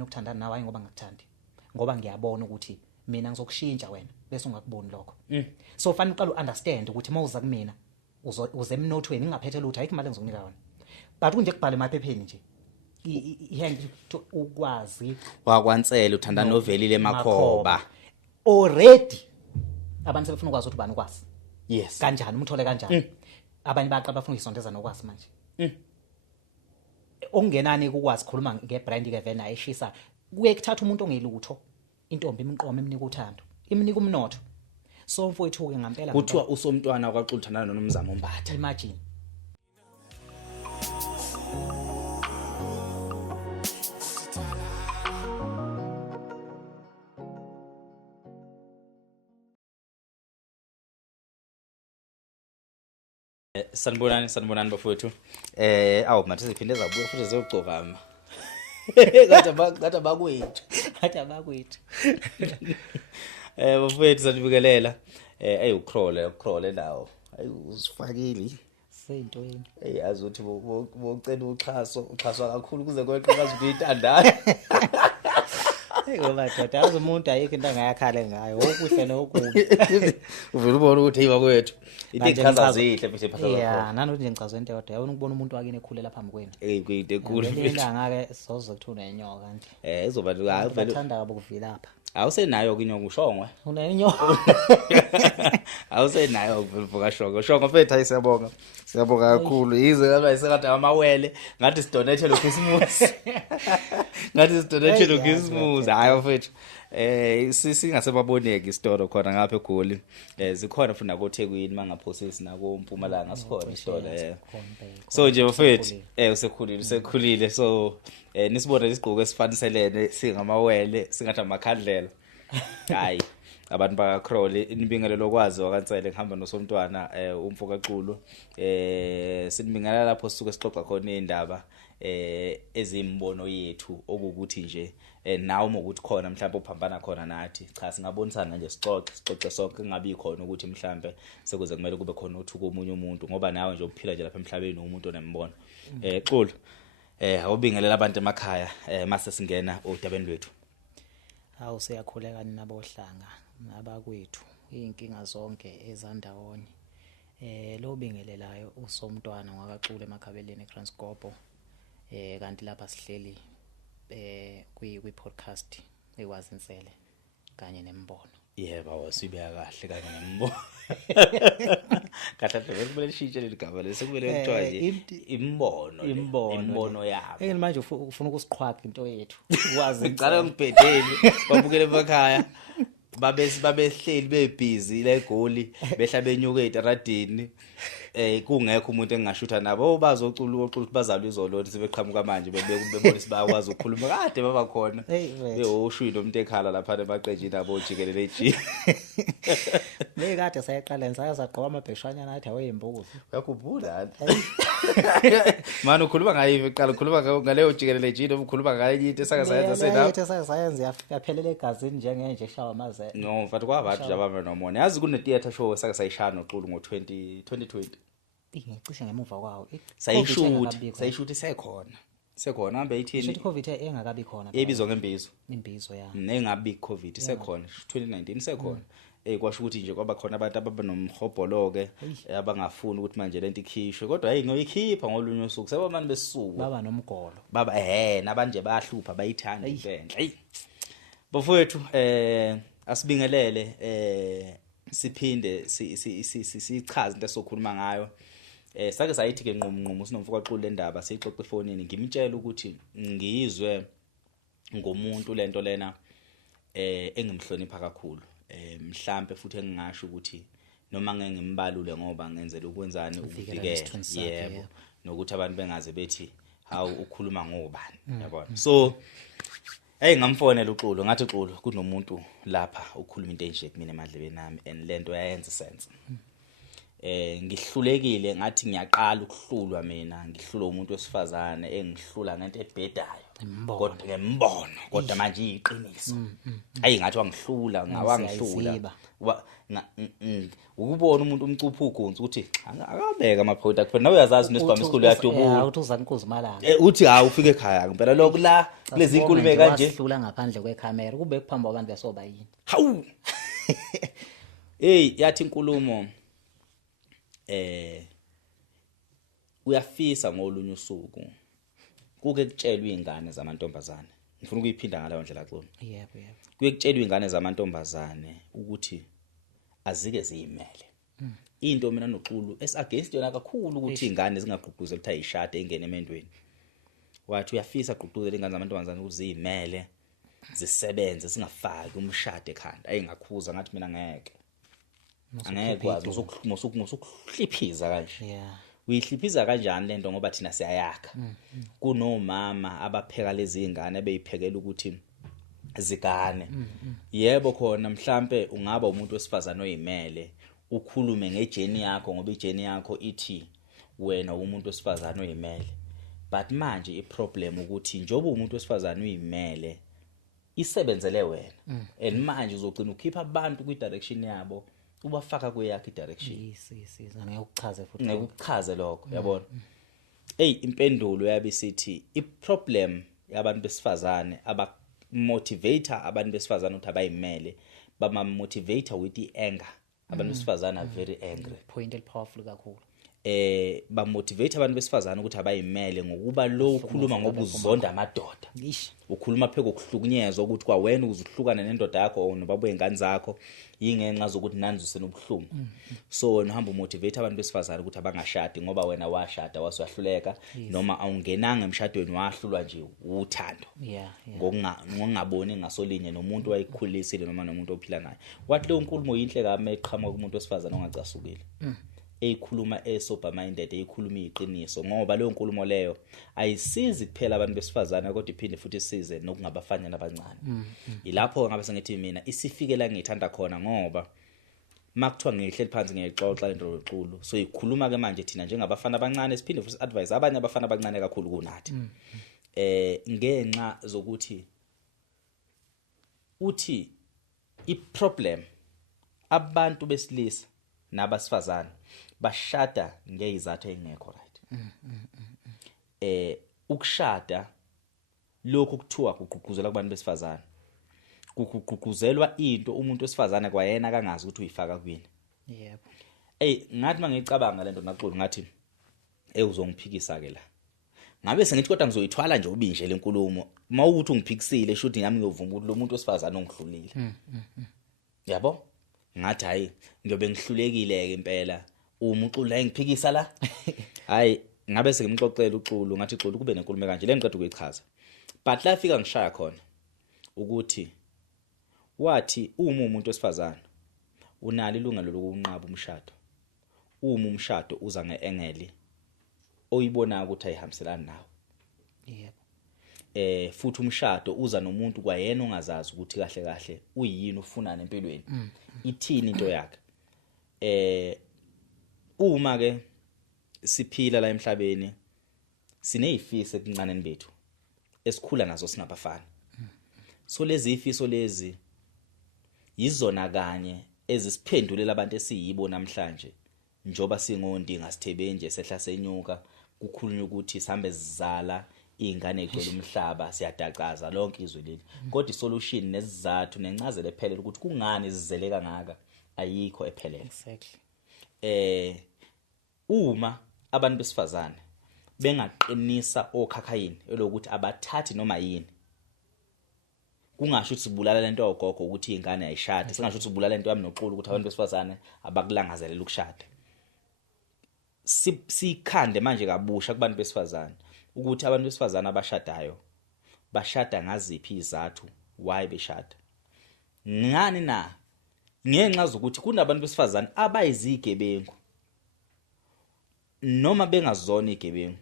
mina ukuthandana nawe ngoba ngakuthandi ngoba ngiyabona ukuthi mina ngizokushintsha wena bese ungakuboni lokho so fanele uqale understand ukuthi mawuza kumina uze emnothweni ngingaphethe lutho ayikho imali engizokunika yona but kunje kubhale emaphepheni nje ihand ukwazi wakwansela uthandana novelile Makhoba already abantu sebefuna ukwazi ukuthi bani ukwazi yes kanjani umthole kanjani abanye baqala bafuna ukuyisondeza nokwazi manje ongenani ukwazi khuluma ngebrand ke vena ayishisa kuye kuthatha umuntu ongelutho intombi imqomo eminika uthando iminika umnotho so mfowethu ke ngempela kuthiwa usomntwana kwaXulu uthandana noNomzamo Mbatha imagine sanibonani bafowethu awu mathi siphinde zabuya futhi ziyogcoka ma kade bakwethu bafowethu sanibikelela ucroll lawo usifakile seyintweni azuthi bocela uxhaswa kakhulu kuze kweqe bazuyithandana ngoba doda umuntu ayikho into angayakhala ngayo okuhle nokubi uvela ubona ukuthi bakwethu into ichaza zihle bese phasa yeah nanokuthi nje ngicazwe into kodwa yabona ukubona umuntu wakini ekhulela phambi kwenu kuyinto enkulu into ngake soze kuthuna enyoka kanti izoba vele bathanda kabo kuvilapha awusenayo kinyoka ushongwe unenyoka awusenayo kuvuka shongo mfethu ayisiyabonga siyabonga kakhulu yize ngabe isekade amawele ngathi sidonate lo Christmas hayi mfethu singasebaboneki isitolo khona ngapha eGoli zikhona futhi nakoThekwini mangaphosisi nako Mpumalanga sikhona isitolo so nje mfethu usekhulile so nisibone isigqoko esifaniselene singamawele singathi amakhandlela hayi abantu bakaCroll inibingelelo lokwazi wakansele ngihamba nosomntwana umfo kaXulu sinibingelela lapho sisuke sixoxa khona indaba ezimbono yethu okukuthi nje nawe ukuthi khona mhlawumbe uphambana khona nathi cha singabonisana nje sixoxe sonke ngabi khona ukuthi mhlawumbe sekuze kumele kube khona uthuka omunye umuntu ngoba nawe nje uphila nje lapha emhlabeni umuntu onembono Xulu awubingelela abantu emakhaya mase singena odabeni lwethu hawu siyakhuleka ninabohlanga nabakwethu inkinga zonke ezandawonye lo bingelelayo usomntwana wakaXulu emakhabeleni eTranscorpo kanti lapha sihleli kwi podcast ekwazinsele kanye nembono yebo wasibeka kahle kanye nembono kahle phela kumele lishintshe ligaba lesekumele kuthiwa nje imbono yabo manje ufuna ukusiqhwaqa into yethu ukwazi ngicala ngibhedeli babukele emakhaya babehleli bebhizi la eGoli behla benyuka eTaradini kungekho umuntu engashutha nabo bazoCulu bazalwa izoloni sebeqhamuka manje bebona sibakwazi ukukhuluma kade baba khona beoshwini umuntu ekhala lapha emaqenjini abo jikelele eji kade sayeqala sayagqoka amabheshanya nathi aweyimbuzi uyakhumbula manje ukhuluma ngayive eqala ukhuluma ngaleyo jikelele eji ukhuluma ngayo into esakasayenza sena into esakasayenza yaphelela egazini njengenje eshawa amaze no mfati kwabantu nje abame nomona yazi kune theater show esakasayishana noXulu ngo2020 ngicishe ngemuva kwawo sayishuthi sekhona hambe ithini ishuthi covid engakabi khona ebizwa ngembizo imbizo ya nengabi covid sekhona 2019 sekhona kwasho ukuthi nje kwaba khona abantu ababenomhobholo ke abangafuni ukuthi manje lento ikhishwe kodwa hey ngoyikhipha ngolunye usuku sebamani besisuku baba nomgolo baba nabanje bayahlupha bayithanda inhle bafowethu asibingelele siphinde sichaze into esokhuluma ngayo sake sayithi ke nqomo sinomfo kaXulu le ndaba siyixoxa efonini ngimtshela ukuthi ngiyizwe ngomuntu lento lena engimhlonipha kakhulu mhlambe futhi engingasho ukuthi noma ngeke ngimbalule ngoba ngenzela ukwenzani ukuvikela yebo nokuthi abantu bengaze bethi hawu ukhuluma ngobani yabona so ngamfonela uXulu ngathi uXulu kunomuntu lapha ukhuluma into enje kumina emadlebeni nami and lento yayenza sense ngihlulekile ngathi ngiyaqala ukuhlulwa mina ngihlulwa umuntu wesifazane engihlula ngento ebhedayo kodwa ngembono kodwa manje iyiqiniso ayi ngathi wangihlula ngawangihlula ukubona umuntu umcupha ugunzi ukuthi akabeka ama product phela nawe uyazazi nesibhamu isikhulu yadubula uthi uzankuza imalanga uthi ha ufike ekhaya ngempela lokho la kulezi inkulumo kanje wahlula ngaphandle kwecamera kube kuphamba kwabantu besoba yini hawu hey yathi inkulumo uyafisa ngolunye usuku kuke kutshelwe izingane zamantombazane ngifuna ukuyiphinda ngaleyo ndlela xolo yebo kuke kutshelwe izingane zamantombazane ukuthi azike ziyimele into mina noXulu against yona kakhulu ukuthi izingane zingagqugquzela ukuthi ayishade ingene emendweni wathi uyafisa gqugquzela izingane zamantombazane ukuthi ziyimele zisebenze singafaki umshado ekhanda ayingakhuza ngathi mina ngeke angekwazi musukuhliphiza kanje uyihliphiza kanjani lento ngoba thina siyayakha kunomama abapheka lezi zingane abeyiphekela ukuthi zigane yebo khona mhlambe ungaba umuntu wesifazana oyimele ukhulume ngejeni yakho ngoba ijeni yakho ithi wena umuntu wesifazana oyimele but manje iproblem ukuthi njoba umuntu wesifazana uyimele isebenzele wena and manje uzogcina ukhipha abantu kwi direction yabo ubafaka kweyakhe direction ngikuchaze futhi ngikuchaze lokho yabona impendulo yabisithi iproblem yabantu besifazane motivator abantu besifazane ukuthi abayimele bama motivator with the anger abantu besifazane are very angry point powerful kakhulu ba motivate abantu besifazane ukuthi abayimele ngokuba lo ukhuluma ngoba uzonda amadoda ukhuluma pheko ukuhlukunyezwa ukuthi kwawena uzuhlukana nendoda yakho nobabuye ingane zakho yingenxa zokuthi nanzi usenobuhlungu so wena uhamba umotivate abantu besifazane ukuthi abangashadi ngoba wena washada wasahluleka noma awungenanga emshadweni wahlulwa nje uthando ngokungaboni ngasolinye nomuntu wayikhulisile noma nomuntu ophila naye wathi lo nkulumo yinhle kame eqhamuka kumuntu wesifazane ongacasukile eyikhuluma sober minded eyikhuluma iqiniso ngoba leyo nkulumo leyo ayisizi kuphela abantu besifazana kodwa iphinde futhi isize nokungabafanya abancane ilapho ngabe sengithi mina isifikela ngithanda khona ngoba makuthiwa ngihleli phansi ngiyixoxa lento loXulu so ikhuluma ke manje thina njengabafana abancane siphinde futhi advise abanye abafana abancane kakhulu kunathi ngenxa zokuthi uthi iproblem abantu besilisa nabasifazana bashada ngezizathu ezingekho right ukushada lokho kuthiwa kugqugquzela kubantu besifazana kugqugquzelwa into umuntu wesifazana kwayena kangazi ukuthi uyifaka kwini yebo ngathi mangicabanga lento naXulu ngathi uzongiphikisa ke la ngabe sengithi kodwa ngizoyithwala nje ubinje lenkulumo mawukuthi ungiphikisile shuthi ngami ngiyovuma ukuthi lo muntu wesifazana ongihlulile yabo ngathi hayi ngiyobe ngihlulekile ke impela umuntu la engiphikisa la hayi ngabe sengimxoxela uXulu ngathi uXulu kube nenkulumo kanje le ngiqeda ukuyichaza but la fika ngishaya khona ukuthi wathi uma umuntu wesifazana unalo ilungelo lokunqaba umshado uma umshado uza ngeengeli oyibona ukuthi ayihambiselani nawe yebo futhi umshado uza nomuntu kwayena ongazazi ukuthi kahle kahle uyini ufunana empilweni ithini into yakhe uma ke siphila la emhlabeni sinezifiso ekuncaneni bethu esikhula nazo singabafana so lezi ifiso lezi yizona kanye ezisiphendulela abantu esiyibo namhlanje njoba singondi ngasithebe sehla senyuka kukhulunywa ukuthi sihambe sizala izingane egcwele umhlaba siyadaqaza lonke izwe leli kodwa isolution nesizathu nencazelo ephelele ukuthi kungani sizeleka ngaka ayikho ephelele exactly uma abantu besifazane bengaqinisa okhakhayini elokuthi abathathi noma yini kungasho ukuthi sibulala lento ogogo ukuthi ingane ayishade singasho ukuthi sibulala lento yami noXulu ukuthi abantu besifazane abakulangazelela ukushada sikhande manje kabusha kubantu besifazane ukuthi abantu besifazane abashadayo bashada ngaziphi izathu why beshada ngani na ngenxa zokuthi kunabantu besifazane abayizigebengu noma bengazona igebengu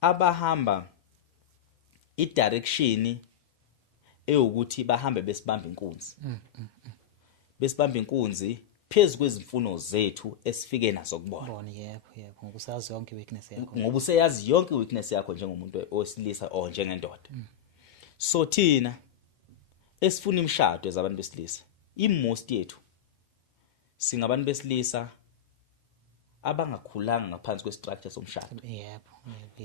abahamba idirection eyokuthi bahambe besibamba inkunzi besibamba inkunzi phezulu kwezimfuno zethu esifike nazo kubona. Bona yebo ngoba usazi yonke weakness yakho. Ngoba useyazi yonke weakness yakho njengomuntu owesilisa or njengendoda. So thina esifuna imishado ezabantu besilisa, most yethu singabantu besilisa abangakhulanga ngaphansi kwestructure somshado. Yebo.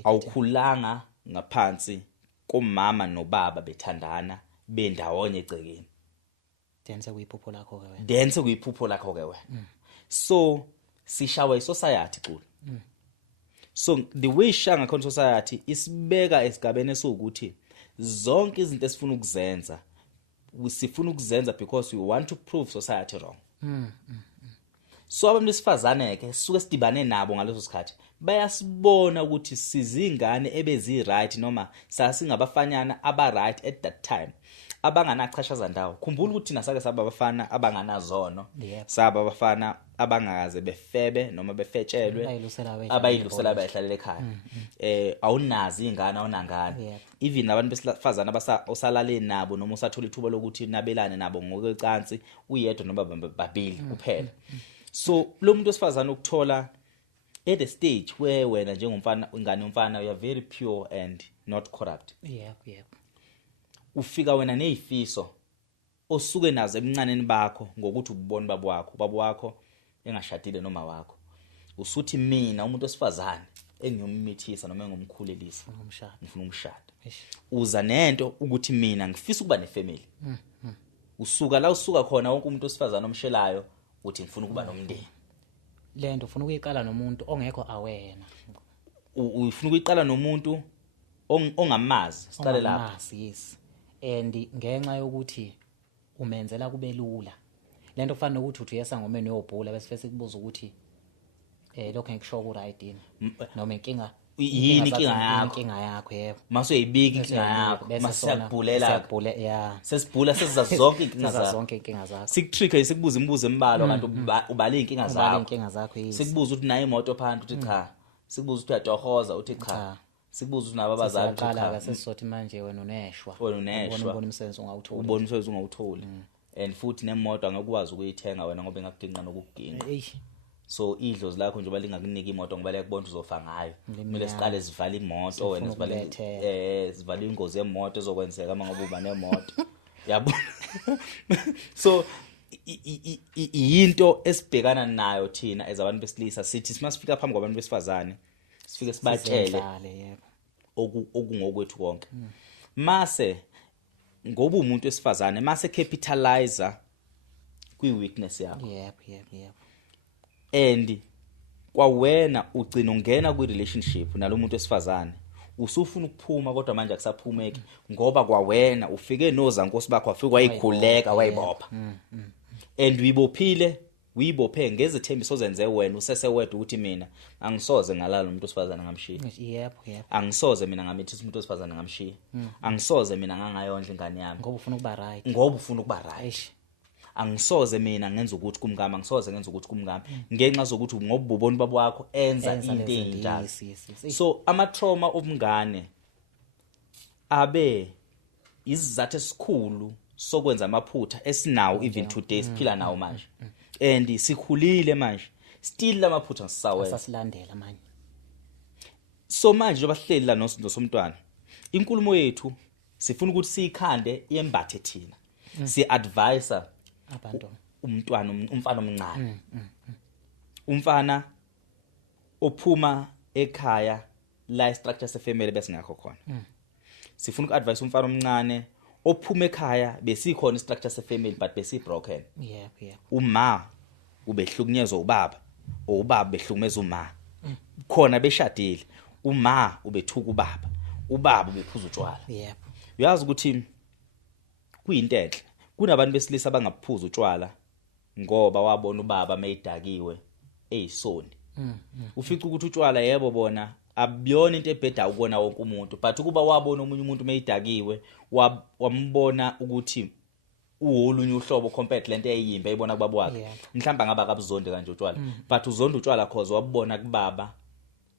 Awukhulanga ngaphansi komama nobaba bethandana bendawonye egcekeni. Then sekuyiphupho lakho ke wena. So sishawa isociety culo. So the way shanga khona society isibeka esigabeni esukuthi zonke izinto esifuna ukuzenza sifuna ukuzenza because we want to prove society wrong. So abantu besifazane ke suke sidibane nabo ngaleso sikhathi bayasibona ukuthi sizingane ebezi right noma sasingabafanyana aba right at that time abanganachashaza ndawo. Khumbula ukuthi thina sake saba abafana abanganazono, saba abafana abangakaze befebe noma befetshelwe, abayilusela bayihlalele ekhaya. Awunazi ingane awunangane. Even abantu besifazana osalaleni nabo noma usathola ithuba lokuthi nabelane nabo ngokwecansi uyedwa noma babili kuphela. So lo muntu wesifazana ukuthola at the stage where wena njengomfana ingane umfana you are very pure and not corrupt. Yep. Ufika wena nezifiso osuke nazo emncaneni bakho ngokuthi ubone babo wakho engashadile noma wakho. Usuthi mina umuntu wesifazane engiyomithisa noma engomkhulelisa ngifuna umshado. Uza nento ukuthi mina ngifisa ukuba nefamily. Usuka la usuka khona wonke umuntu wesifazane omshelayo uthi ngifuna ukuba nomndeni. Lento ufuna ukuyiqala nomuntu ongekho awena. Ufuna ukuyiqala nomuntu ongamazi. Siqale lapha. Yes. And ngenxa yokuthi umenzela kube lula. Lento kufana nokuthi uthi uyesa ngomeni uyobhula bese fese kubuza ukuthi lokho ngikusho ku right yini noma inkinga yini inkinga yakho yebo. Mase uyibika inkinga yakho mase siyakubhulela sesibhula sesiza zonke inkinga zakho. Sikutrigger sikubuza imibuzo embalwa kanti ubale inkinga zakho yini. Sikubuza ukuthi nayo imoto phansi uthi cha. Sikubuza ukuthi uyatohoza uthi cha. Sikubuza ukuthi nabo abazali uqala sesizothi manje wena uneshwa. Ubona umsebenzi ungawutholi. And futhi nemoto angakwazi ukuyithenga wena ngoba engakudinqa nokukuginqa. So idlozi lakho nje balingakunika imoto ngoba liyakubona uzofa ngayo. Kumele siqale sivala imoto wena sivale ingozi yemoto ezokwenzeka uma ngoba uba nemoto. Yabo. So into esibhekana nayo thina ezabantu besilisa sithi simasifika phambi kwabantu besifazane sifike sibatshele okungokwethu konke. Mase ngoba umuntu wesifazane mase capitalizer kwi weakness yakho. Yep. And kwawena ugcina ungena kwi relationship nalomuntu wesifazane usufuna ukuphuma kodwa manje akusaphumeki ngoba kwawena ufike nozankosi bakho wafika wayikhuleka wayibopha. And uyibophe ngezithembiso zenze wena usesewedwa ukuthi mina angisoze ngalala umuntu wesifazane ngamshiya. Yep. Angisoze mina ngamithisa umuntu wesifazane ngamshiya. Angisoze mina ngangayondla ingane yami ngoba ufuna ukuba right. Angisoze mina ngenza ukuthi kumngama angisoze ngenza ukuthi kumngama ngenxa zokuthi ngoba ubona babo wakho enza into enjalo. So ama trauma obungane abe izizathu esikhulu sokwenza amaphutha esinawo even today siphila nawo manje. And sikhulile manje still lamaphutha sisawenza sasilandela manje. So manje njoba sihleli la nosomntwana inkulumo yethu sifuna ukuthi siyikhande yembathe thina. Si advisor abantu umfana omncane. Umfana ophuma ekhaya la structure sefamily bese ngakho khona. Sifuna uku-advise umfana omncane ophuma ekhaya besikhona istructure sefamily but besi broken. Yep. Uma ubehlukunyezwa ubaba behlukumeza uma. Khona beshadile uma ubethuka ubaba ubephuza utshwala. Yep. Uyazi ukuthi kuyinto enhle kunabantu besilisa abangaphuza utshwala ngoba wabona ubaba mayidakiwe eyisoni. Ufica ukuthi utshwala yebo bona abiyona into ebheda ukubona wonke umuntu but kuba wabona umunye umuntu mayidakiwe wambona ukuthi uholunye uhlobo compared lento eyimbe ayibona kubaba wakhe. Mhlamba ngaba akabuzonde kanje utshwala but uzonda utshwala cause wabona kubaba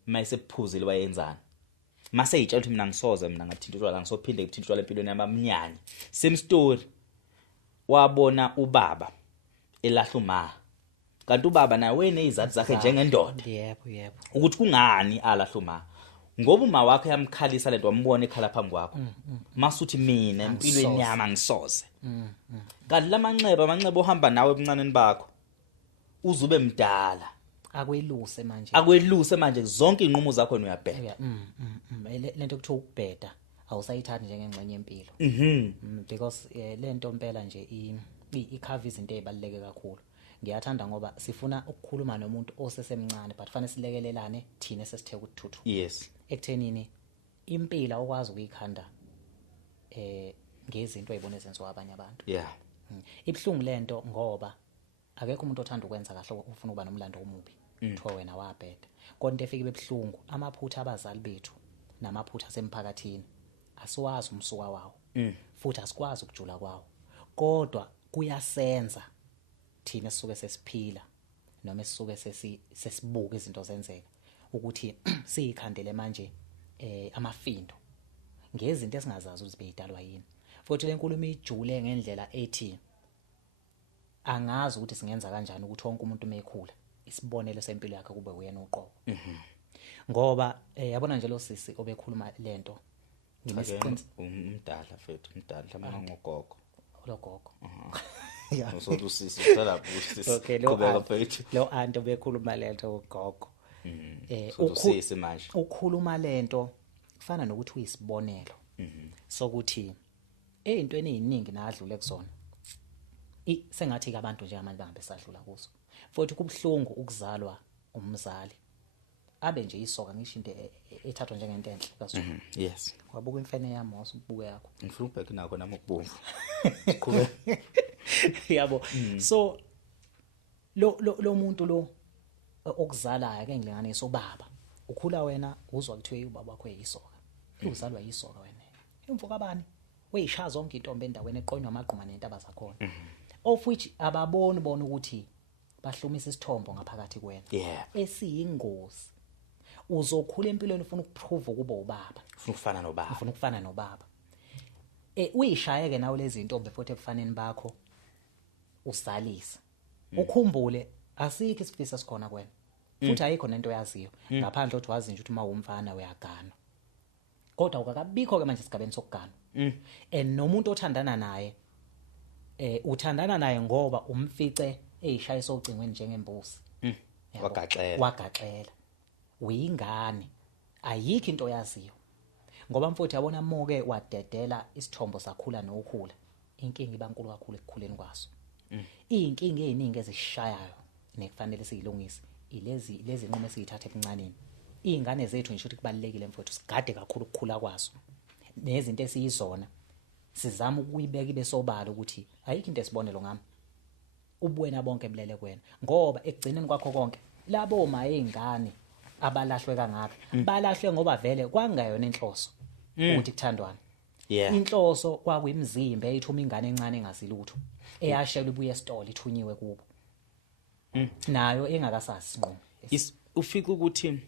mayisephuzile wayenzana. Mase yitshela ukuthi mina ngisoze mina ngathinta utshwala ngisophinde ngithinta utshwala empilweni yami amnyanya. Same story. Wabona ubaba elahla uma kanti ubaba naye wenezizathu zakhe njengendoda yebo ukuthi kungani alahluma ngoba uma wakhe yamkhalisa lento wambona ekhala phambi kwakho masuthi mina empilweni yami angisoze kanti lamanxeba ohamba nawe ebuncaneni bakho uzube mdala akweluse manje zonke inqumo zakho uyabheka lento kuthiwa ukubheda awusayithathi njengengxenye yempilo because lento impela nje ikhava izinto ezibaluleke kakhulu ngiyathanda ngoba sifuna ukukhuluma nomuntu osesemncane but fanele silekelelane thina sesithe ukuthuthu yes ekuthenini impilo okwazi ukuyikhanda ngezinto ezibone zenziwa abanye abantu yeah ibhlungu lento ngoba akekho umuntu othanda ukwenza kahle ufuna ukuba nomlando omubi kuthiwa wena wabheda kodwa efike bebhlungu amaphutha abazali bethu namaphutha asemphakathini asiwazi umsuka wawo futhi asikwazi ukujula kwawo kodwa kuyasenza thina sisuke sesiphila noma sisuke sesibuka izinto zenzeka ukuthi siyikhandele manje amafindo ngezinto esingazazi ukuthi beyidalwa yini futhi lenkulumo ijule ngendlela ethi angazi ukuthi singenza kanjani ukuthi wonke umuntu mekhula isibonelo sempilo yakhe kube uyena uqobo ngoba yabona nje lo sisi obekhuluma lento ngimesiqinisa umdala mfethu umdala mangogogo logogo usothi usisi uhlala busisi kubeka mfethu lo anto bekhuluma lento ugogo usisi manje ukhuluma lento kufana nokuthi uyisibonelo sokuthi ezintweni eziningi nadlule kusona sengathi ke abantu nje amanje bangabe sadlula kuzo futhi kubhlungu ukuzalwa umzali abe nje isoka ngisho into ethathwa njengento enhle kaSizulu yes wabuka imfene yami wasubuke yakho ngifuna ukubheka nako nami ukubomvu yabo so lo muntu lo okuzalayo ake ngilinganisa ubaba ukhula wena uzwa kuthiwe ubaba wakho eyisoka uzalwa yisoka wena imvuka bani weyishaya zonke intombi endaweni eqonywa amaqhuma nentaba zakhona of which ababoni bona ukuthi bahlumisa isithombo ngaphakathi kwena esiyingozi uzokhula empilweni ufuna ukuprove ukuba ubaba ufuna ukufana nobaba uyishayeke nawe lezi zintombi futhi ebufaneni bakho usalisa ukhumbule asikho isifisa sikhona kwena futhi ayikho nento yaziyo ngaphandle ukuthi wazi nje ukuthi uma umfana uyagana kodwa ukakabikho ke manje isigabeni sokugana nomuntu othandana naye uthandana naye ngoba umfice eyishayisa ocingweni njengembuzi wagaxela uyingane ayikho into yaziyo ngoba mfowethu yabona moke wadedela isithombo sakhula nokhula inkingi ibankulu kakhulu ekukhuleni kwaso inkingi eziningi ezishayayo nekufanele siyilungise lezi nqumo esizithatha ebuncaneni izingane zethu ngisho ukuthi kubalekile mfowethu sigade kakhulu ukukhula kwaso nezinto esiyizona sizama ukuyibeka ibe sobala ukuthi ayikho into esibonelo ngami ubuwena bonke bulele kwena ngoba ekugcineni kwakho konke labo mayengane abalahlwe kangaka balahlwe ngoba vele kwangayona inhloso ukuthi kuthandwana inhloso kwakuyimzimba eyithuma ingane encane engazilutho eyashela ibuye esitolo ithunyiwe kubo nayo engakasazi sinqumo ufika ukuthi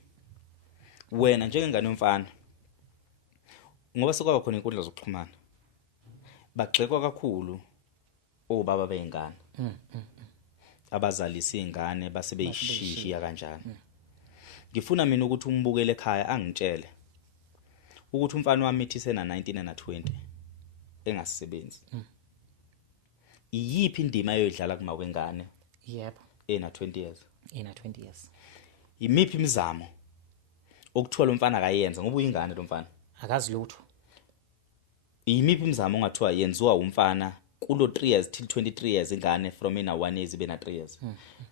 wena njengengane yomfana ngoba sekwaba khona inkundla zokuxhumana bagxekwa kakhulu obaba beingane abazalisa izingane basebeyishishiya kanjani ngifuna mina ukuthi umbukele ekhaya angitshele ukuthi umfana wami ithi sena 19 na 20 engasisebenzi iyiphi indima ayodlala kuma kwengane yebo ena 20 years imiphi imizamo okuthiwa lo mfana akayenza ngoba uyingane lo mfana akazi lutho imiphi imizamo ongathiwa yenziwa umfana kulo 3 years till 23 years ingane from ina 1 years ibe na 3 years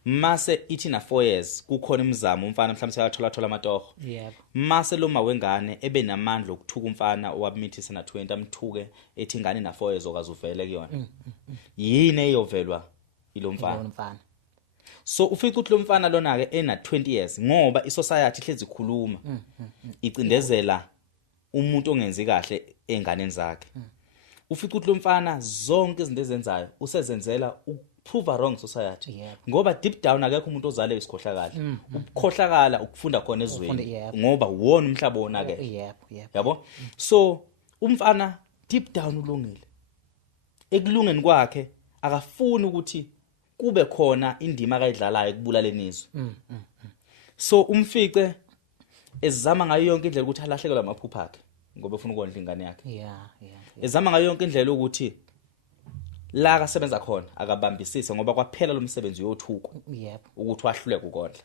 mase ithi na 4 years kukhona imizamo umfana mhlawumbe sekathola amatoho yebo mase lo mawengane ebe namandla okuthuka umfana owabimithisa na 20 amthuke ethi ingane na 4 years okazuvele kuyona yini eyovelwa ilo mfana so ufika ukuthi lo mfana lona ke ena 20 years ngoba isociety ihlezi ikhuluma icindezela umuntu ongenzi kahle enganeni zakhe ufika ukuthi lo mfana zonke izinto ezenzayo usezenzela ukuprove wrong society ngoba deep down akekho umuntu ozale isikhohlakala ukukhohlakala ukufunda khona ezweni ngoba uwona umhlaba wona ke yabo so umfana deep down ulungile ekulungeni kwakhe akafuni ukuthi kube khona indima akayidlalayo ekubulaleni izwe. So umfice ezama ngayo yonke indlela ukuthi alahlekelwe amaphupho akhe ngoba ufuna ukondla ingane yakhe. Yeah. Ezama ngayo yonke indlela ukuthi la akasebenza khona akabambisise ngoba kwaphela lo msebenzi uyothuka ukuthi wahluleke ukondla.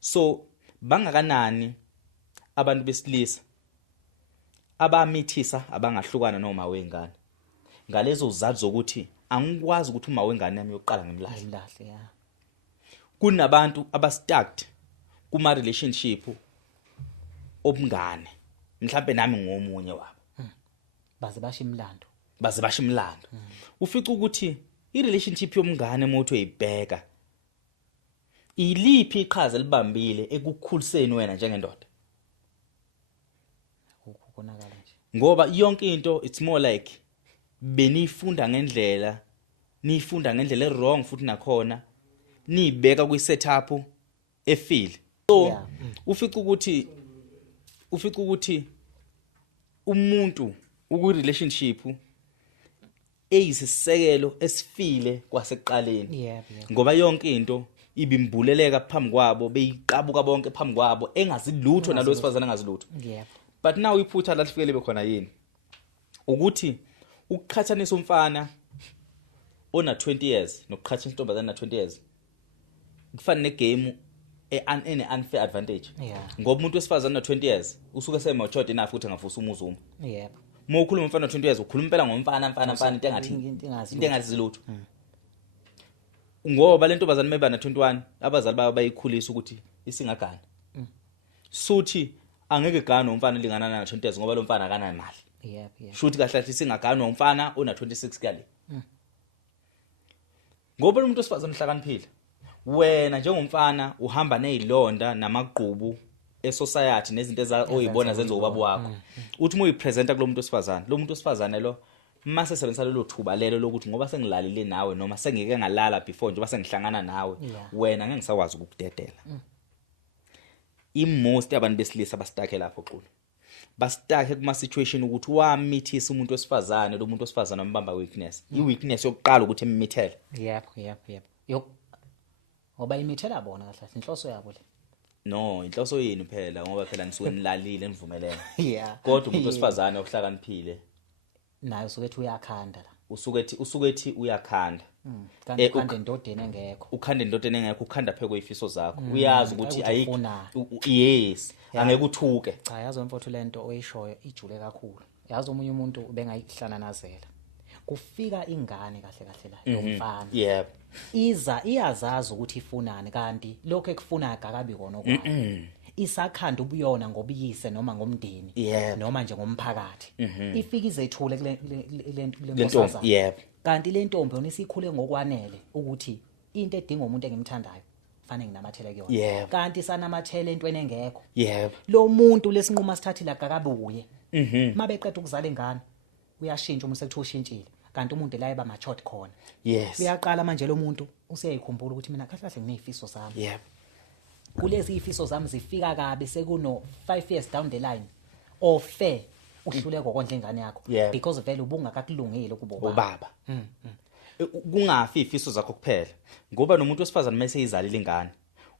So bangakanani abantu besilisa abamithisa abangahlukana noma wengane ngalezo zizathu zokuthi angikwazi ukuthi uma wengane yami yokuqala ngimlahle. Kunabantu abastucked kuma relationship obungane mhlawumbe nami ngomunye wabo baze basha imlando. Ufica ukuthi I relationship yomngane motho uyibheka iliphi iqhaza libambile ekukhuliseni wena njengendoda. Ukonakala nje Ngoba yonke into it's more like benifunda ngendlela wrong futhi nakhona nibeka kwi setup efile. So ufica ukuthi umuntu uku relationship eyisisekelo esifile kwasekuqaleni ngoba yonke into ibimbuleleka phambi kwabo beyiqabuka bonke phambi kwabo engazilutho nalosifazana engazilutho. But now iphutha lahlifike libe khona yini ukuthi ukuqhathanisa umfana ona 20 years nokuqhathanisa intombazana na 20 years kufana negame ene unfair advantage. Ngoba umuntu wesifazana na 20 years usuke semature enough ukuthi angavusa umuzuma. Uma ukhuluma umfana 20 years ukhuluma impela ngomfana into engathi lutho. Ngoba lento bazana meba na 21 abazali babo bayikhulisa ukuthi isingagana. Suthi angeke gana umfana lingana na 20 years ngoba lo mfana akana imali. Shuthi kahle kahle isingagana umfana ona 26 kale. Ngoba umuntu wesifazana uhlakaniphile. Wena njengomfana uhamba nezilonda namaqhubu esociety nezinto oyibona zenza ubaba wakho. Uthi uyipresenta kulo muntu wesifazana. Lo muntu wesifazana lo mase sebenzisa lelo thuba lelo lokuthi ngoba sengilalile nawe noma sengike ngalala before nje basengihlangana nawe wena ngeke ngisakwazi ukudedela. Most abantu besilisa bastakhe lapho xulu. Bastakhe kuma situation ukuthi wamithisa umuntu wesifazane lo muntu wesifazane ambamba weakness. I-weakness yokuqala ukuthi emithele. Ngoba imithela bona kahle inhloso yabo le. No, inhloso yini phela ngoba phela nisuke nilalile nivumelene. Kodwa umuntu wesifazane ohlakaniphile nayo usukethi uyakhanda la. Usukethi uyakhanda. Kanti ukhanda endodeni engekho. Ukhanda endodeni engekho ukhanda pheko ifiso zakho. Uyazi ukuthi ayikho. Yes, angeke uthuke. Cha yazi mfowethu lento oyishoyo ijule kakhulu. Yazi omunye umuntu bengayihlananazela. Kufika ingane kahle la yomfana. Iyazazi ukuthi ifunani kanti lokho ekufuna akakabi kona okwayo. Isakhanda ubuyona ngobiyise noma ngomndeni noma nje ngomphakathi. Ifika izethule le nkosazana. Kanti le ntombi yona isikhule ngokwanele ukuthi into edinga umuntu engimthandayo fanele nginamathele kuyona. Kanti sanamathele entweni engekho. Lo muntu lesinquma sithathile akakabi uye. Mabeqeda ukuzala ingane uyashintsha umuntu sekuthiwa ushintshile. Kanti umuntu la eba matured khona. Uyaqala manje lo muntu useyikhumbula ukuthi mina kahle kahle nginezifiso zami. Kulezi izifiso zami zifika kabe sekuno 5 years down the line or fair uhluleka ukondla ingane yakho because vele ubungakakulungile kubo baba. Kungafi izifiso zakho kuphela ngoba nomuntu wesifazana mase izalile ingane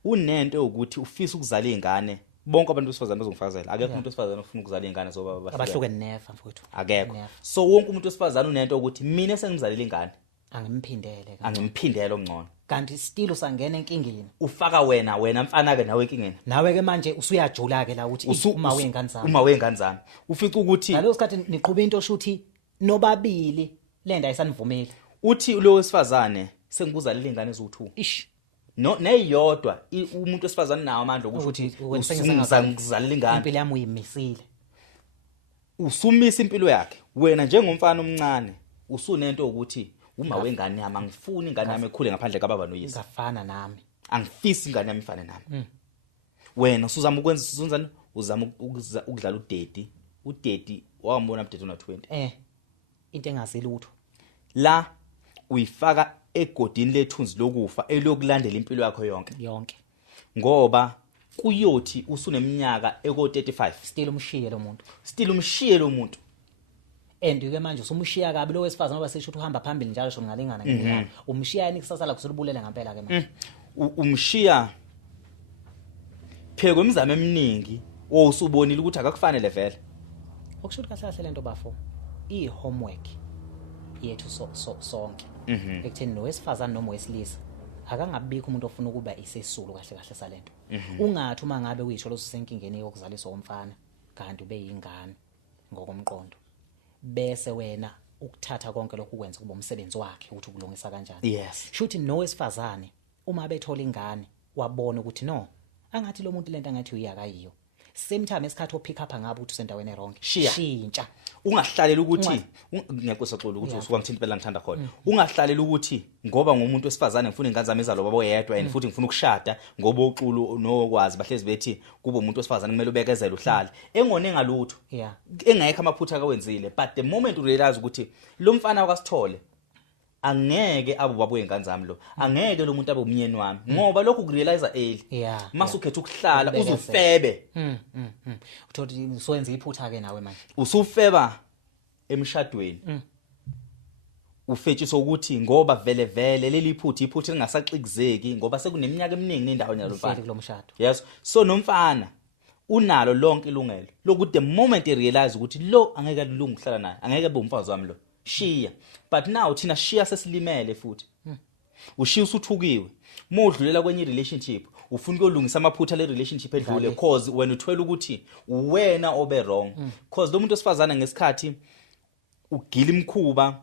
unento ukuthi ufisa ukuzala ingane. Bonke abantu besifazana bazongifakazela akekho umuntu wesifazana ofuna ukuzala ingane zoba abahluke never mfowethu akekho. So wonke umuntu wesifazana unento ukuthi mina sengizalile ingane angimphindele ongcono. Kanti still usangena enkingeni ufaka wena mfana ke nawe enkingeni nawe ke manje usuyajula ke la ukuthi uma wengane zami ufica ukuthi ngalo sikhathi niqhubha into oshuthi nobabili lenda ayisanivumeli uthi lo wesifazane sengikuzalile ingane ezu2 no neyodwa umuntu wesifazane nawo amandla ukuthi ngizalile ingane impilo yami uyimisile usumisa impilo yakhe. Wena njengomfana omncane usunento ukuthi uma wengane yami angifuni ingane yami ekhule ngaphandle kababa noyise. Ngafana nami. Angifisi ingane yami ifane nami. Wena usuzama ukwenza isizunzana uzama ukudlala udedi. Udedi wambona udedi una 20. Into engazelutho. La uyifaka egodini lethunzi lokufa elokulandela impilo yakho yonke. Ngoba kuyothi usuneminyaka eko 35 still umshiye lo muntu. and ke manje usumshiya kabi lo wesifazana oba sesho ukuthi uhamba phambili njalo sho ngalingana ngeminyaka umshiya yini kusasa la kusulubulele ngempela ke manje umshiya pheko imizamo eminingi usubonile ukuthi akakufanele vele okusho kahle kahle lento bafo homework yethu sonke ekutheni nowesifazana noma wesilisa akangabikho umuntu ofuna ukuba isesulu kahle kahle salento ungathi uma ngabe uyisho lo senkingeni yokuzaliswa komfana kanti ube yingane ngokomqondo bese wena ukuthatha konke lokhu kwenza kuba umsebenzi wakhe ukuthi ukulungisa kanjani yes shuthi nowesifazane uma bethola ingane wabona ukuthi no angathi lo muntu lento angathi uyakayiyo same time esikhathi opick up ngabe uthi usendaweni wrong shintsha ungahlalela ukuthi ngiyakusaxola ukuthi usukangithinta impela ngithanda khona ungahlalela ukuthi ngoba ngumuntu wesifazane ngifuna ingane zami ezalo babo yedwa and futhi ngifuna ukushada ngoba uxulu nokwazi bahlezi bethi kuba umuntu wesifazane kumele ubekezele uhlale engone ngalutho engekho amaphutha akawenzile but the moment u realize ukuthi lo mfana wakasithole angeke abo babo ingane zami lo angeke lo muntu abe umnyeni wami ngoba lokhu kurealize early masukhetha ukuhlala uzufebe uthothi sowenza iphutha ke nawe manje usufeba emshadweni ufetshiso ukuthi ngoba vele leli iphutha lingasaxikizeki ngoba sekuneminyaka eminingi nendawo nyalo mfana kulo mshado yes so nomfana unalo lonke ilungelo lokuthi the moment realize ukuthi lo angeke kulunga ukuhlala naye angeke be umfazi wami lo shiya but now thina shiya sesilimele futhi ushiya usuthukiwe modlulela kwenye relationship ufuna ukuyolungisa amaphutha le relationship edlule cause wena uthwela ukuthi wena obe wrong cause lo muntu osifazana ngesikhathi ugila imkhuba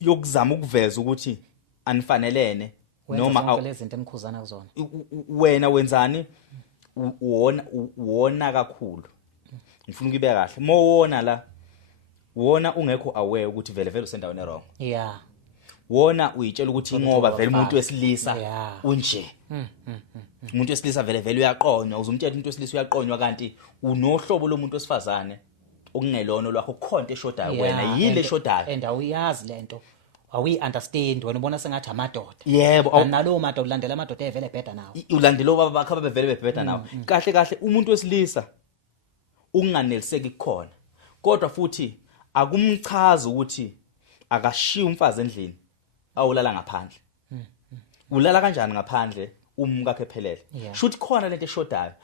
yokuzama ukuveza ukuthi anifanelene noma lezinto emkhuzana kuzona wena wenzani uwona kakhulu ngifuna ukubeka kahle mawona la wona ungekho aware ukuthi vele usendaweni wrong wona uyitshela ukuthi ngoba vele umuntu wesilisa unje umuntu wesilisa vele uyaqonywa uzumtshela umuntu wesilisa uyaqonywa kanti unohlobo lomuntu wesifazane okungelona lwakho khonto eshodayo wena yile eshodayo and awuyazi lento awi understand wena ubona sengathi amadoda yebo nalo madoda ulandela amadoda evele ebheda nawo ulandela baba bakho bevele bebheda nawo kahle umuntu wesilisa ukunganeliseki kukhona kodwa futhi akumchaza ukuthi akashiya umfazi endlini awulala ngaphandle ulala kanjani ngaphandle umkakhe phelele shuthi khona lento eshodayo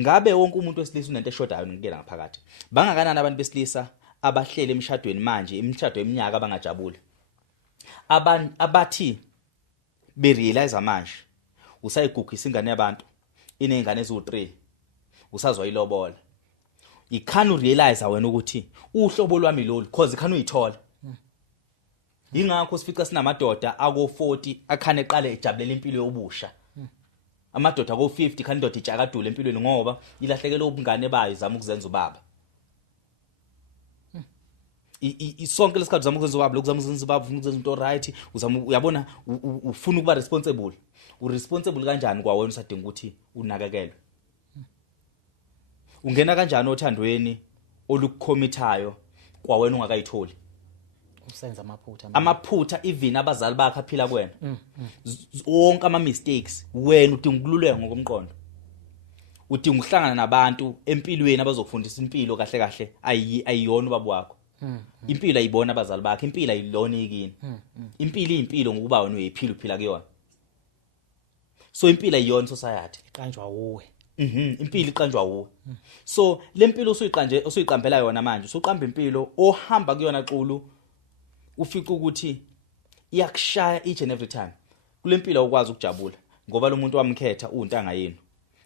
ngabe wonke umuntu wesilisa unento eshodayo ngikela ngaphakathi bangakanani abantu besilisa abahlele emshadweni manje imishado eminyaka abangajabula abathi be realize manje usayigugisa ingane yabantu inezingane ezu3 usazwa ilobola ikhanu realize wena ukuthi uhlobo lwami lolu cause ikhanu uyithola ingakho sifica sinamadoda ako 40 akhane eqale ejabulela impilo yobusha amadoda ako 50 khani indoda ijakadule empilweni ngoba ilahlekele ubungane bayo izama ukuzenza ubaba isonke lesikhathi uzama ukuzenza ubaba lokuzama ukuzenza ubaba ufuna ukuzenza into right uzama uyabona ufuna ukuba responsible uresponsible kanjani kwa wena usadinga ukuthi unakekelwe ungena kanjani othandweni olukukhomithayo kwa wena ungakayitholi usenza amaphutha even abazali bakhe aphila kwena wonke ama mistakes wena udinga ukululeka ngokomqondo udinga ukuhlangana nabantu empilweni abazokufundisa impilo kahle ayiyona ubaba wakho impilo ayibona abazali bakhe impilo ayilona ikini impilo ngokuba wena uyiphila uphila kuyona so impilo ayiyona society iqanjwa uwe impilo iqanjwa uwe so lempilo usuyiqambela yona manje usuqamba impilo ohamba kuyona xulu ufica ukuthi iyakushaya each and every time kulempilo ukwazi ukujabula ngoba lo muntu wamkhetha untanga yenu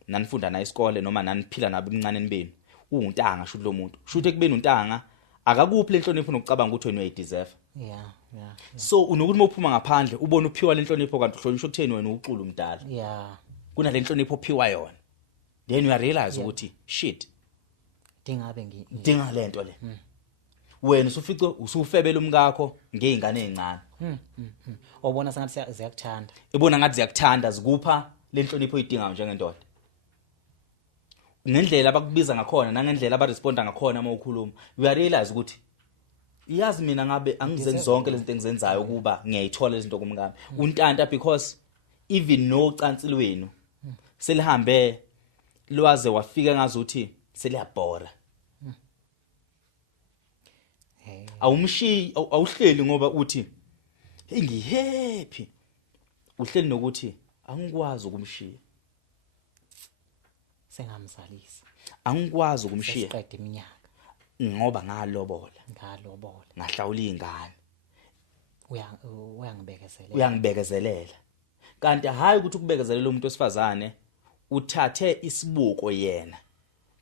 nanifunda naye isikole noma naniphila nabo emncane benu untanga shuthi lo muntu shuthi ekubeni untanga akakuphi lenhlonipho nokucabanga ukuthi wena uyideserve so unokuthi mophuma ngaphandle ubone uphiwa lenhlonipho kanti uhlonishwa ukutheni wena uxulu umdala kuna lenhlonipho ophiwa yona then you realize ukuthi shit dinga lento le wena usufice usufebela umkakho ngeingane ezincane obona sengathi ziyakuthanda ebona ngathi ziyakuthanda zikupha lenhlonipho oyidingayo njengendoda ngendlela abakubiza ngakhona nangendlela abaresponda ngakhona uma ukhuluma you realize ukuthi iyazi mina ngabe angizenzi zonke lezi zinto engizenzayo kuba ngiyayithola izinto kumkami untanta because even no cansi lwenu selihambe lwaze wafika ngazuthi seliyabhora awuhleli ngoba uthi ngihappy, uhleli nokuthi angikwazi ukumshiya, sengamzalisa angikwazi ukumshiya siqede iminyaka ngoba ngalobola ngahlawula izingane, uyangibekezelela. Kanti hayi ukuthi ukubekezelela umuntu wesifazane uthathe isibuko yena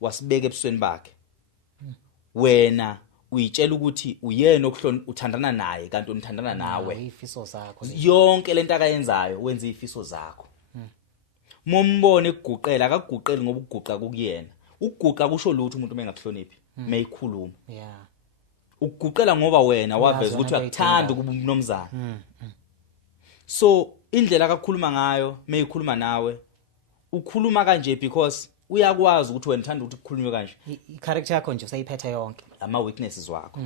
wasibeka ebusweni bakhe, wena uyitshela ukuthi uyena uthandana naye kanti unithandana nawe, ifiso zakho yonke lento akayenzayo wenza izifiso zakho. Mombone ekuguqela akaguqeli ngoba ukuguqa kukuyena, ukuguqa kusho lutho umuntu mengakuhloniphi mayikhuluma, ukuguqela ngoba wena waveza ukuthi uyakuthanda ukuba umnomzana. So indlela akakhuluma ngayo mayikhuluma nawe ukhuluma kanje because uyakwazi ukuthi wena uthanda ukuthi kukhulunywe kanje. I-character yakho nje usayiphethe yonke, ama weaknesses wakho.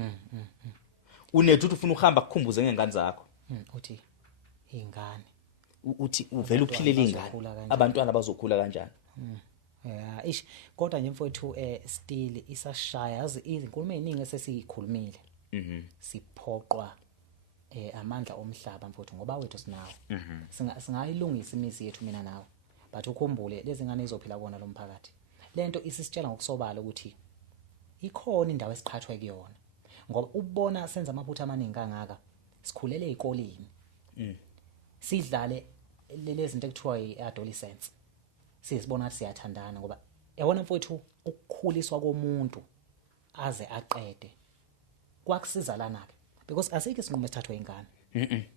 Unethi uthi ufuna ukuhamba kukhumbuze ngengane zakho. Uthi ingane, uthi uvela uphilela ingane, abantwana bazokhula kanjani? Yeah, kodwa nje mfowethu still isashaya yazi izinkulumo eziningi esesikhulumile. Siphoqwa amandla omhlaba mfowethu ngoba wethu sinawo. Singayilungisa imizi yethu mina nawe. But ukhumbule lezi ngane izophila kona lo mphakathi. Lento isisitshela ngokusobala ukuthi ikhona indawo esiqhathwe kuyona. Ngoba ubona senza amaphutha amaningi kangaka. Sikhulele ezikoleni. Sidlale lezi zinto ekuthiwa i-adolescence. Sisibona ukuthi siyathandana ngoba yabona mfowethu ukukhuliswa komuntu aze aqede kwakusiza lana ke because asikho isinqumo esithathwe ingane.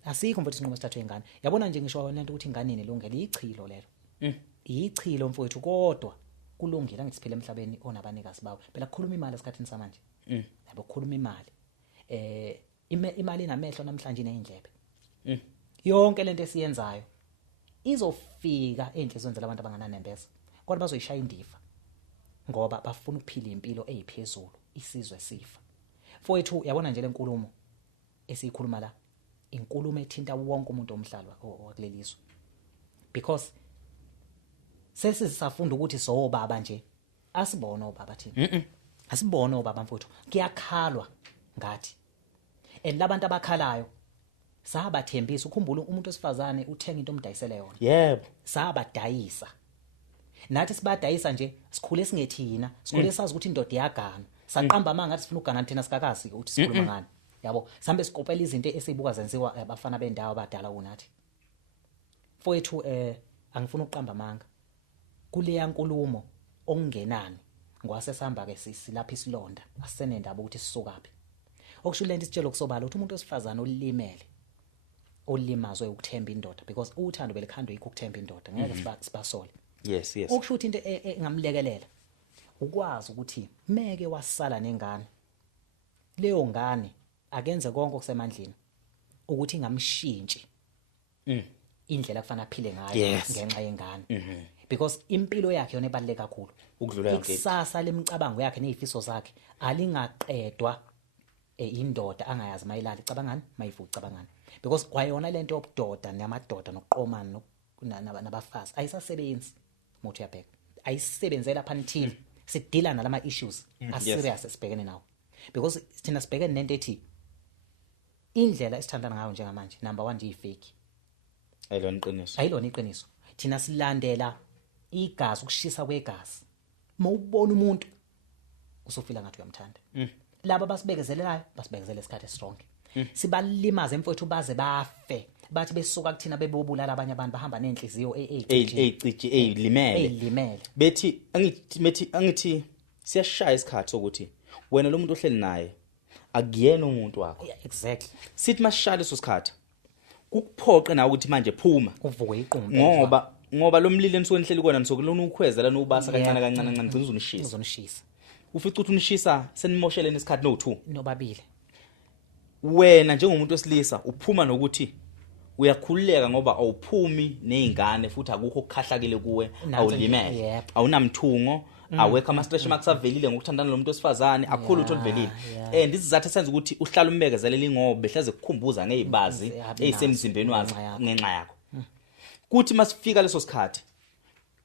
Asikho mfowethu isinqumo esithathwe ingane. Yabona nje ngisho lento ukuthi ingane inelungelo ichilo lelo. Ichilo mfowethu kodwa kulungile angisiphile emhlabeni onabanikazi bawo. Phela kukhuluma imali esikhathini samanje. Yabo kukhuluma imali. Imali inamehlo namhlanje nezindlebe. Yonke lento esiyenzayo izofika enhlizweni zabantu abangananembeza kodwa bazoyishaya indiva ngoba bafuna ukuphila impilo eziphezulu, isizwe sifa. Mfowethu yabona nje lenkulumo esiyikhuluma la, inkulumo ethinta wonke umuntu omhlaba wakulelizwe because sesisafunda ukuthi so baba nje asibone obaba thina. Asibone obaba mfowethu, kuyakhalwa ngathi labantu abakhalayo sabathembisa. Ukhumbula umuntu wesifazane uthenga into omdayisele yona. Yebo, sabadayisa. Nathi sibadayisa nje sikhule singethina, sikhule sazi ukuthi indoda iyagana. Saqamba amanga ngathi sifuna ukugana thina sikakazi ukuthi sikhuluma ngani. Yabo, sambe sikopela izinto esibuka zenziwa abafana bendawo abadala kunathi. Mfowethu angifuna ukuqamba amanga. Kule yankulumo okungenani ngwase sihamba ke silapha isilonda asisenendaba ukuthi sisukaphi. Okusho lento isitshelo kusobala ukuthi umuntu wesifazane olimele olimazwe ukuthemba indoda because uthando belikhandwe yikho ukuthemba indoda ngeke sibasole. Yes. Okusho ukuthi into engamlekelela ukwazi ukuthi meke wasala nengane, leyo ngane akenze konke okusemandleni ukuthi ingamshintshi indlela kufanele aphile ngayo ngenxa yengane. Because impilo yakhe yona ebaluleke kakhulu ukudlula yonke ikusasa lemicabango yakhe nezifiso zakhe alingaqedwa indoda angayazi mayilala icabangani mayivuka icabangani because kwayona lento yobudoda namadoda nokuqomana nabafazi ayisasebenzi muthi uyabheka ayisebenzela lapha nithini sidila nalama issues aserious esibhekene nawo because thina sibhekene nento ethi indlela esithandana ngayo njengamanje number 1 nje ifake ayilona iqiniso thina silandela igazi ukushisa kwegazi mawubona umuntu usufila ngathi uyamthanda laba basibekezelelayo basibekezele isikhathi strong sibalimaza emfowethu baze bafe bathi besuka kuthina bebobulala abanye abantu bahamba nenhliziyo ezilimele bethi angithi siyashaya isikhathi sokuthi wena lo muntu ohleli naye akuyena umuntu wakho. Exactly. Sithi masishaya leso sikhathi kukuphoqe nawe ukuthi manje phuma uvuke iqumbu ngoba lo mlilo enisuke nihleli kona nisokulona ukhweza lana ubasa kancane gcina uzonishisa ufica ukuthi unishisa senimoshelene isikhathi no2 nobabili. Wena njengomuntu wesilisa uphuma nokuthi uyakhululeka ngoba awuphumi nezingane futhi akukho ukukhahlakile kuwe, awulimele, awunamthungo, awekho ama-stress makusavelile ngokuthandana nomuntu wesifazane akukhulu utho livelile. And isizathu esenza ukuthi uhlala umbekezelele ingoba behlaze kukhumbuza ngezibazi ezisemzimbeni wakhe ngenxa yakho. Kuthi masifika leso sikhathi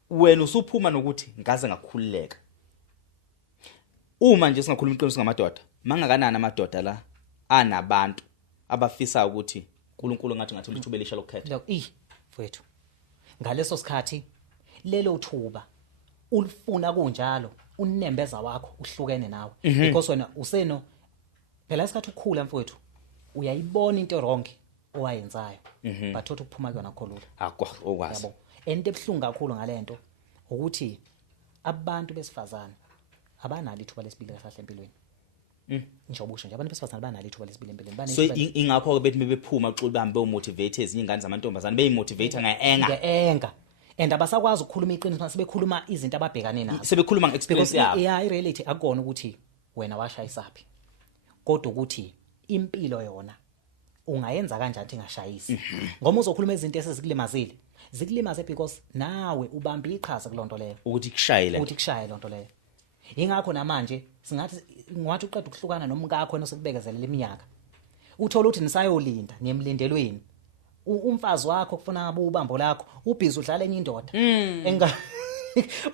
wena usuphuma nokuthi ngaze ngakhululeka. Uma nje singakhuluma iqiniso ngamadoda, mangakanani amadoda la anabantu abafisa ukuthi uNkulunkulu ngathi ngathola ithuba elisha lokukhetha. Lo mfowethu. Ngaleso sikhathi lelo thuba ulifuna kunjalo unembeza wakho uhlukene nawe because wena useno phela isikhathi ukukhula mfowethu uyayibona into wrong owayenzayo but uthi ukuphuma kuyona kholula Okwazi. yabo ento ebhlungu kakhulu ngalento ukuthi abantu besifazane abanalo ithuba lesibili kahle empilweni ngisho ubusho nje abantu besifazane abanalo ithuba lesibili empilweni So ingakho ke bethi bebephuma uxulu bahambe bemotivate ezinye ingane zamantombazane beyimotivate nge-enga and abasakwazi ukukhuluma iqiniso mase bekhuluma izinto ababhekane nazo sebekhuluma ngeexperience yabo. Yeah, i-reality akukona ukuthi wena washayisaphi kodwa ukuthi impilo yona ungayenza kanjani ukuthi ingashayisi ngoba uzokhuluma izinto esezikulimazile zikulimaze because nawe ubamba iqhaza kulonto leyo Ukuthi kushayile. lonto leyo ingakho namanje singathi ngathi uqeda ukuhlukana nomkakho wena osekubekezelela iminyaka uthola ukuthi nisayolinda nemlindelweni umfazi wakho kufuna ngabe ubambo lakho ubhizi udlala enye indoda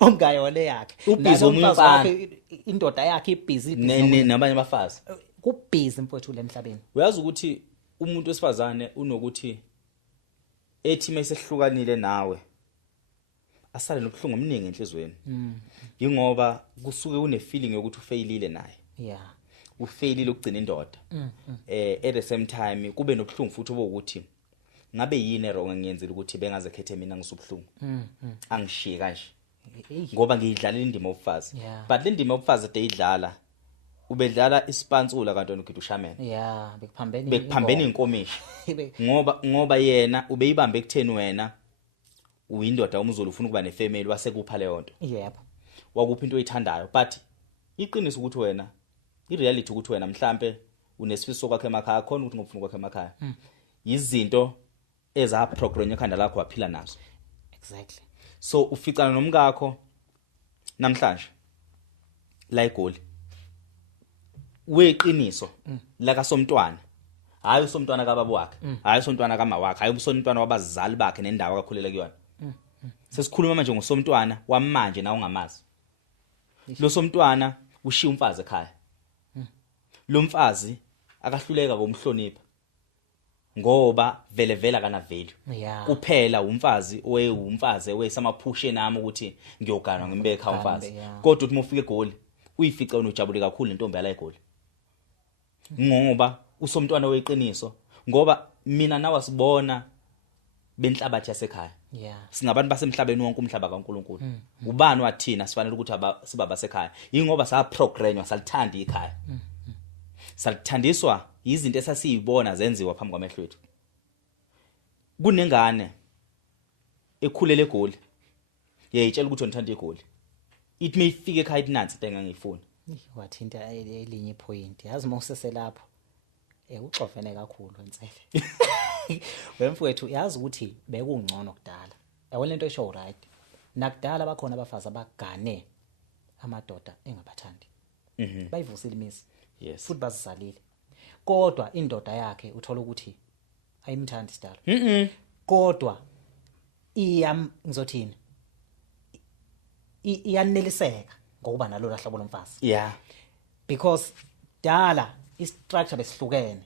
ongayole yakhe Ubhizi umfazi wakho umfana. indoda yakhe ibhizi Nabanye abafazi. kubhizi mfowethu lemhlabeni Uyazi ukuthi umuntu wesifazane unokuthi ethi mayesehlukanile nawe asale nobuhlungu omningi enhlizweni. Ingoba kusuke une feeling yokuthi ufailile naye. yeah Ufailile ukugcina indoda. At the same time kube nobuhlungu futhi obokuthi ngabe yini wrong engiyenzile ukuthi bengazekhethe mina ngisubuhlungu. Angishiye kanje. Ngoba ngiyidlalela indima yobufazi. Yeah. But le ndima yobufazi deyidlala ubedlala ispansula kanti wena ukhithi ushamene. yeah Bekuphambene inkomishi. Ngoba yena ubeyibambe ekutheni wena uyindoda umzulu ufuna ukuba nefamily wasekupha leyo nto. yebo Wakuphi into oyithandayo but iqiniso ukuthi wena ireality ukuthi wena mhlambe unesifiso kwakhe emakhaya khona ukuthi ngofuna kwakhe emakhaya. Izinto eza program ekhanda lakho waphila nazo. exactly So uficana nomkakho namhlanje la eGoli weqiniso la kaSomntwana hayi uSomntwana kaBaba wakhe hayi uSomntwana kaMama wakhe hayi uSomntwana wabazali bakhe nendawo akakhulela kuyona. Sesikhuluma manje ngoSomntwana wamanje na ungamazi. Lo Somntwana ushiya umfazi ekhaya. Lo mfazi akahluleka komhlonipha ngoba vele kana value. yeah Kuphela umfazi owesamaphusheni nami ukuthi ngiyogana ngimbeka umfazi. yeah. Kodwa uthi mufike eGoli uyifica unojabule kakhulu intombi yala eGoli. Ngoba uSomntwana weqiniso ngoba mina nawe sibona benhlabathi yasekhaya. yeah Singabantu basemhlabeni wonke umhlaba kaNkuluNkulu. Ubani wathina sifanele ukuthi sibaba sekhaya. Ingoba sa programnywa salithanda ikhaya. Salithandiswa izinto esasiyibona zenziwa phambi kwamehlo ethu. Kunengane ekhulele eGoli. Yayitshela ukuthi ngithanda iGoli. Ithi mayifike ekhaya ithi nansi into engangiyifuna. wathinta elinye point yazi mawusese lapho uxovene kakhulu wensele wemfowethu yazi ukuthi bekungcono kudala yabona lento esho right nakudala bakhona abafazi abagane amadoda engabathandi bayivusile imizi Yes. futhi bazizalile kodwa indoda yakhe uthola ukuthi ayimthandi sidala kodwa ngizothina iyaneliseka ngokuba nalo lahlobo lomfazi Yeah. because dala istructure besihlukene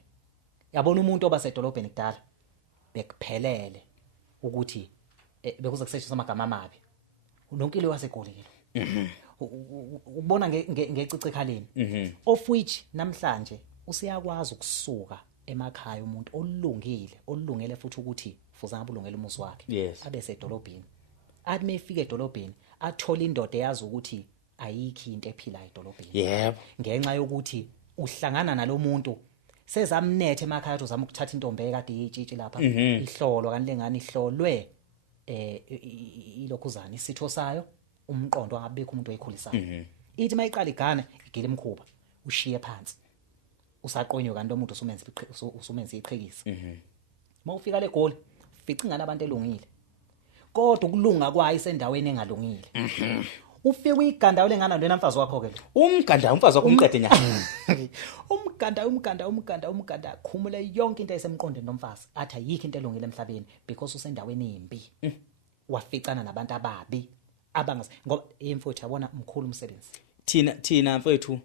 yabona umuntu obasedolobheni kudala bekuphelele ukuthi bekuze kusetshenziswa amagama amabi unonkile waseGoli ubona ngecici ekhaleni of which namhlanje usiyakwazi ukusuka emakhaya umuntu olungele futhi ukuthi fuza abulungele umuzi wakhe Yes. abe sedolobheni athi mayifika edolobheni athola indoda eyazi ukuthi ayikho into ephilayo edolobheni Yebo. ngenxa yokuthi uhlangana nalomuntu sezamnethe emakhaya uzama ukuthatha intombi ekade yitshitshi lapha ihlolo kanti lengane ihlolwe ilokhuzana isitho sayo umqondo angabekho umuntu oyikholisayo ithi mayiqala igana igila emkhuba ushiye phansi usaqonywe kanti umuntu usumenza iqhekisa mawufika leGoli fica ingane abantu elungile kodwa ukulunga kwayo isendaweni engalungile ufike uyiganda lengane lena mfazi wakho ke Umganda umfazi wakho umqede nya. umganda khumula yonke into esemqondweni nomfazi athi ayikho into elungile emhlabeni because usendaweni embi waficana nabantu ababi abangazi ngoba emfowethu yabona mkhulu umsebenzi Thina mfethu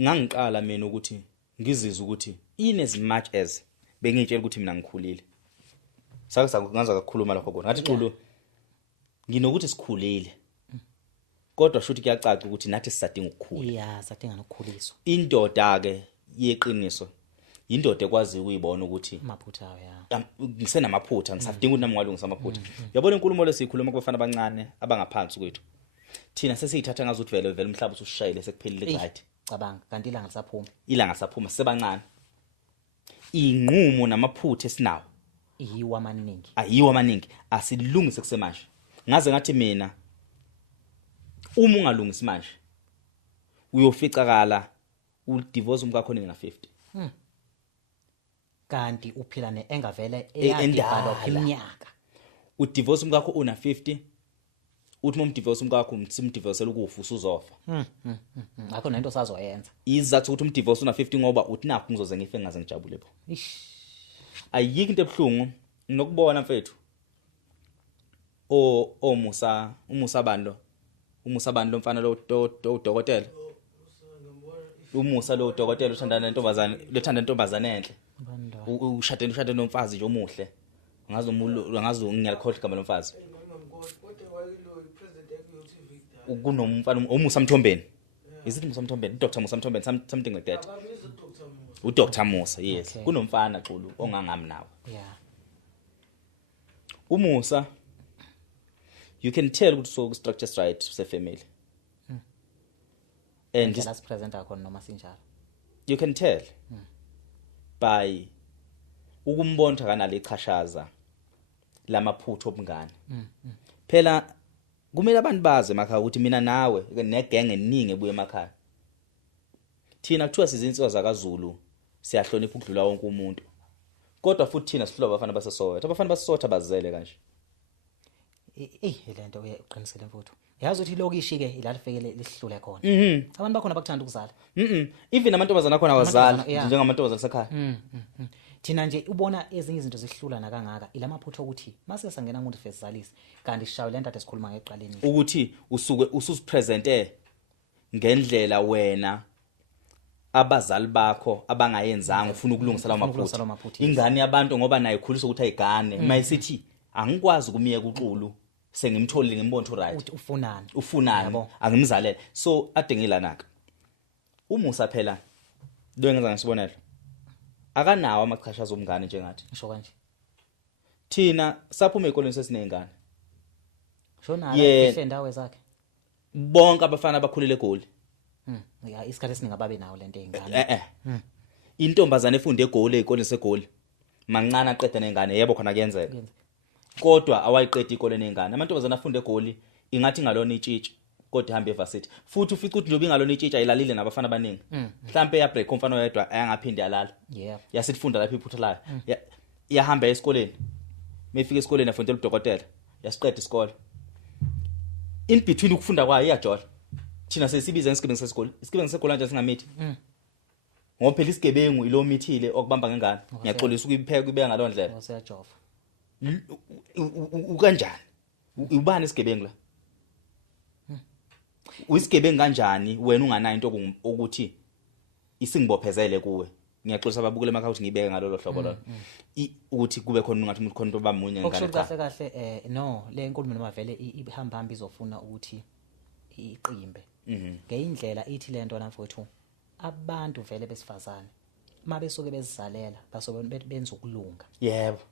ngangiqala mina ukuthi ngizizwe ukuthi in as much as bengitshela ukuthi mina ngikhulile sake ngaza kakhuluma lokho kona ngathi Xulu nginokuthi sikhulile kodwa shuthi kuyacaca ukuthi nathi sisadinga ukukhula yeah sadinga nokukhuliswa indoda ke yeqiniso indoda ekwazi ukuyibona ukuthi amaphutha ya ngisenamaphutha ngisadinga ukuthi nami ngalungisa amaphutha yabona inkulumo lesikhuluma kubafana abancane abangaphansi kwethu thina sesiyithatha ngazi ukuthi vele umhlaba usushayile sekuphelile right cabanga kanti ilanga saphuma sebancane inqumo namaphutha esinawo ayiwa amaningi asilungise kusemanje ngaze ngathi mina uma ungalungisi manje uyoficakala udivorce umkakho nina 50 kanti uphila engavele eyadevelop iminyaka udivorce umkakho una 50 uthi umdivorce umkakho umdivorcela ukufa usuzofa akho nento sazoyenza izathu ukuthi umdivorce una 50 ngoba uthi nakho ngizoze ngife ngaze ngijabule bo ayikho into ebhlungu nokubona mfethu umusa bando mfana lo udokotela umusa lo udokotela uthanda intombazane enhle ushade nomfazi nje omuhle ngazo ngiyakhohlwa igama lomfazi kunomfana umusa Mthombeni is it Musa Mthombeni Dr Musa Mthombeni something like that uDr Musa yes kunomfana Xulu ongangami nawe yeah umusa you can tell ukuthi so structures right se family and just present akho noma sinjalo you can tell by ukumbonda kanale ichashaza lamaphutho obungane phela kumele abantu baze emakhaya ukuthi mina nawe negenge eningi ebuye emakhaya thina kuthiwa sizinsizwa zakaZulu siyahlonipha ukudlula wonke umuntu kodwa futhi thina sihlobo abafana baseSoweto bazele kanje lento uyaqinisela mfuthu yazi ukuthi lokishi ke ilalifeke lihlule khona abantu bakhona bakuthanda ukuzala even amantombazana khona awazali njengamantombazana sekhaya thina nje ubona ezinye izinto zihlula nakangaka ilamaphutho ukuthi mase sangena ngumuntu fesizalisi kanti sishawe lento ade sikhuluma ngeqaleni ukuthi usuke ususipresente ngendlela wena abazali bakho abangayenzanga ufuna ukulungisa lawo maphutho ingane yabantu ngoba nayo ikhuliswa ukuthi ayigane mayisithi angikwazi kumiyeka uXulu sengimtholile ngimbona right ufunani angimzalele so ade ngilanaka umusa phela lo engenza ngisibonela akanawo amachashaza omngane njengathi ngisho kanje thina saphuma ezikoleni sesinengane shona la indawo zakhe bonke abafana abakhulile eGoli ya isikhathi esiningababe nawo lento engane intombazane efunda eGoli ezikoleni seGoli mancane aqeda nengane yebo khona kuyenzeka kodwa awayiqedi ikole nengane amantombazana afunda eGoli ingathi ngalona itshitshi kodwa ihamba evarsity futhi ufica ukuthi njoba ingalona itshitshi ayilalile nabafana abaningi mhlambe ya break umfana oyedwa ayangaphindi yalala yasifunda lapha iphutha layo yahamba esikoleni mefika esikoleni afundela udokotela yasiqeda isikole in between ukufunda kwayo iyajola thina sesibiza ngesigebengu sesikole isigebengu sesikole kanje singamithi ngoba phela isigebengu ilo mithile okubamba ngengane ngiyaxolisa ukuyipheka ibeka ngaloo ndlela usiyajova ukanjani ubani isigebengu la uyisigebengu kanjani wena unganayo into ukuthi isingibophezele kuwe ngiyaxolisa babukele emakhaya ukuthi ngibeke ngalolo hlobo lo ukuthi kube khona ungathi umuntu khona into bamunye ngane cha kahle no le nkulumo noma vele ihamba izofuna ukuthi iqimbe ngeindlela ithi lento namfowethu abantu vele besifazane mabesuke bezizalela basobe benza ukulunga yebo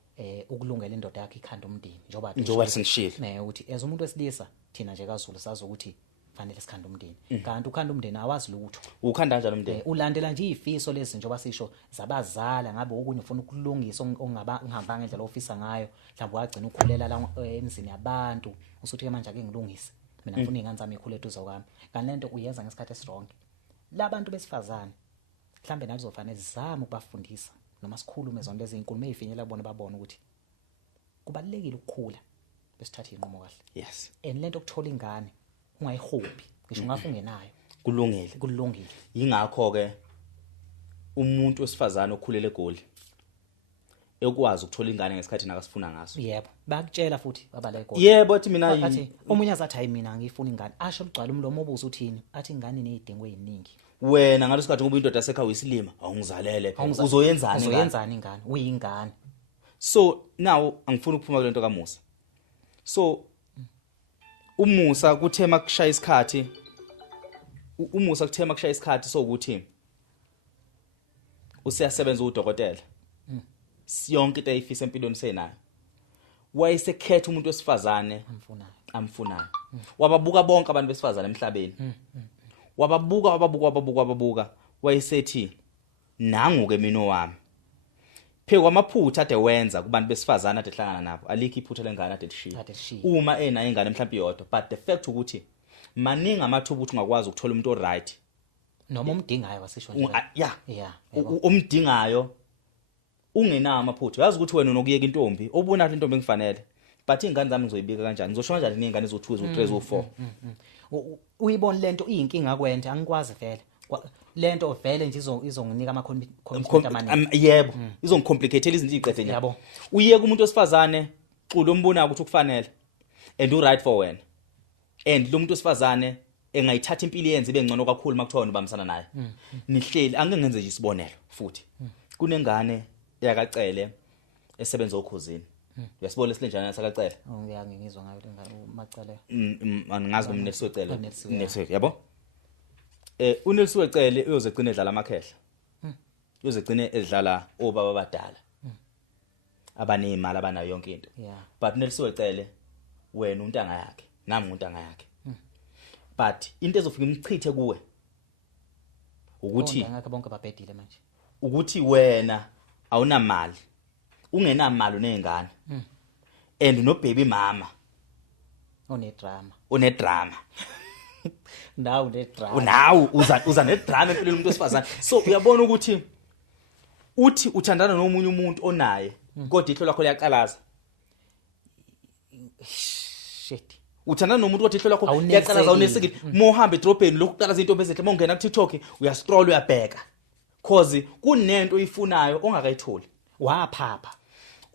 ukulungela indoda yakhe ikhanda umndeni njoba singishile ukuthi as umuntu wesilisa thina nje kaZulu sazi ukuthi fanele sikhanda umndeni kanti ukhanda umndeni awazi lutho ukhanda kanjani umndeni ulandela nje izifiso lezi njoba sisho zabazala ngabe okunye ufuna ukulungisa ngihamba ngendlela ofisa ngayo mhlawumbe wagcina ukukhulela la emzini yabantu usuthi ke manje ake ngilungise mina ngifuna ingane zami ikhule eduze kwami kanti lento uyenza ngesikhathi esironke labantu besifazane mhlambe nathi zofanele zizame ukubafundisa noma sikhulume zonke lezi inkulumo ezifinyela bona babone ukuthi kubalekile ukukhula besithatha inqumo kahle yes and lento ukuthola ingane ungayihophi ngisho ngafu ungenayo kulungile ingakho ke umuntu wesifazane okhulela eGoli ekwazi ukuthola ingane ngesikhathi nakasifuna ngaso yebo bakutshela futhi babala eGoli yebo athi mina athi omunye azathi hayi mina ngifuna ingane asho ugcwala umlomo obuza uthini athi ingane nezidingo eziningi wena ngalesikhathi ngoba indoda yasekhaya uyisilima awungizalele phela uzoyenzani ngani uzoyenzani ingane uyingane so now angifuni ukuphuma kule nto kaMusa so uMusa kuthema kushaya isikhathi uMusa kuthema kushaya isikhathi sokuthi usiyasebenza udokotela siyonke into ayifisa empilweni senayo wayesekhetha umuntu wesifazane amfunayo wababuka bonke abantu besifazane emhlabeni wababuka wayesethi nangu-ke mina wami phe kwamaphutha ade wenza kubantu besifazane ade hlangana nabo alikho iphutha lengane ade lishiya uma enayo ingane mhlawumbe iyodwa but the fact ukuthi maningi amathuba ukuthi ungakwazi ukuthola umuntu oright noma umdingayo wasisho nje umdingayo ungenawo amaphutha uyazi ukuthi wena unokuyeka intombi obona ukuthi intombi ngifanele but ingane zami ngizoyibika kanjani ngizosho kanjani ningane ezo2 ezo3 ezo4 uyibona lento iyinkinga kwente angikwazi vele lento vele nje izonginika ama-commitment amaningi yebo izongicomplicateela izinto iziqede yabo uyeka umuntu wesifazane xulu ombona ukuthi ukufanele and right for wena and lo muntu wesifazane engayithatha impilo yenze ibe ngcono kakhulu makuthiwa ubambisana naye nihleli angeke ngenze nje isibonelo futhi kunengane yakacele esebenza okhuzini uyasibona esilenjana sakacele ngiyangizwa ngayo macele angazi nomnene sicele next yabo uNelson Wecele uyozegcina edlala amakhehla uyozegcina edlala obaba abadala abanemali abanayo yonke into but Nelson Wecele wena untanga yakhe nami untanga yakhe but into ezofika imchithe kuwe ukuthi ngakho bonke babhedile manje ukuthi wena awunamali ungenamali unengane and no baby mama onedrama now uza nedrama empilweni umuntu wesifazane so uyabona ukuthi uthi uthandana nomunye umuntu onaye kodwa ihlo lakho liyaqalaza shit uthandana nomuntu kodwa ihlo lakho liyaqalaza unesikile mohamba edrobheni lokuqalaza into bezehle mongena ku TikTok uyascroll uyabheka cause kunento oyifunayo ongakayitholi waphapha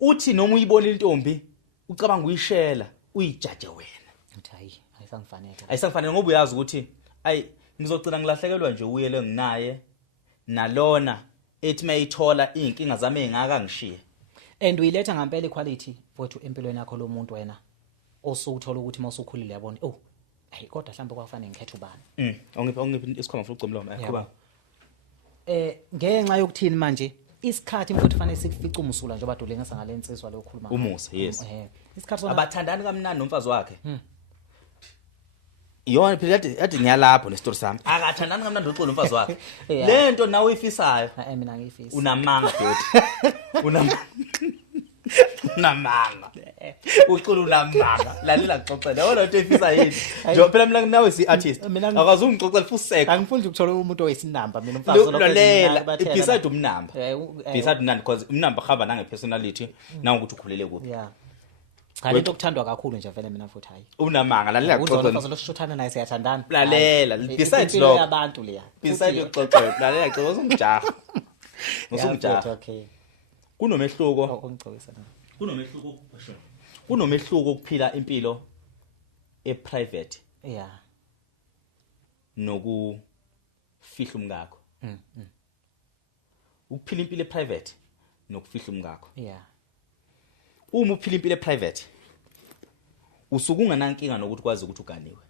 uthi noma uyibona intombi ucabanga uyishela uyijaje wena uthi hayi ayisangifanele ngoba uyazi ukuthi ngizogcina ngilahlekelwa nje uyele nginaye nalona ethi mayithola inkinga zami engaka ngishiye and uyiletha ngempela equality fethu empilweni yakho lo muntu wena osuthola ukuthi mawusukhulile yabona hayi kodwa mhlawumbe kwafanele ngikhethe ubani ongiphi isikhwama futhi ucomloma yakho ngenxa yokuthini manje isikhathi mfowethu fanele sikufica umusula njengoba dolengisa ngalensizwa lokukhuluma uMusa yes isikhathi sona abathandani kamnandi nomfazi wakhe yona phela yathi ngiyalapho nestory sami akathandani kamnandi uxolo nomfazi wakhe lento nawe uyifisayo mina ngiyifisa unamanga dude unamanga uxolo unamanga lalela xoxela wona into efisa yini nje phela mina nawe si artist akazi ungixoxela futhi seka angifuni ukuthola umuntu oyisinamba mina umfazi lokho beside umnamba beside umnamba because umnamba khaba nange personality na ukuthi ukhulele kuphi cha lento okuthandwa kakhulu nje vele mina futhi hayi unamanga lalela xoxela umfazi loshuthana naye siyathandana lalela besides lo abantu leya beside ukuxoxela lalela xoxela umjaha usumjaha okay kunomehluko ongicokisa kunomehluko ukuphila impilo eprivate nokufihla umngakho ukuphila impilo eprivate nokufihla umngakho uma uphila impilo eprivate usuke unganankinga nokuthi kwazi ukuthi uganiwe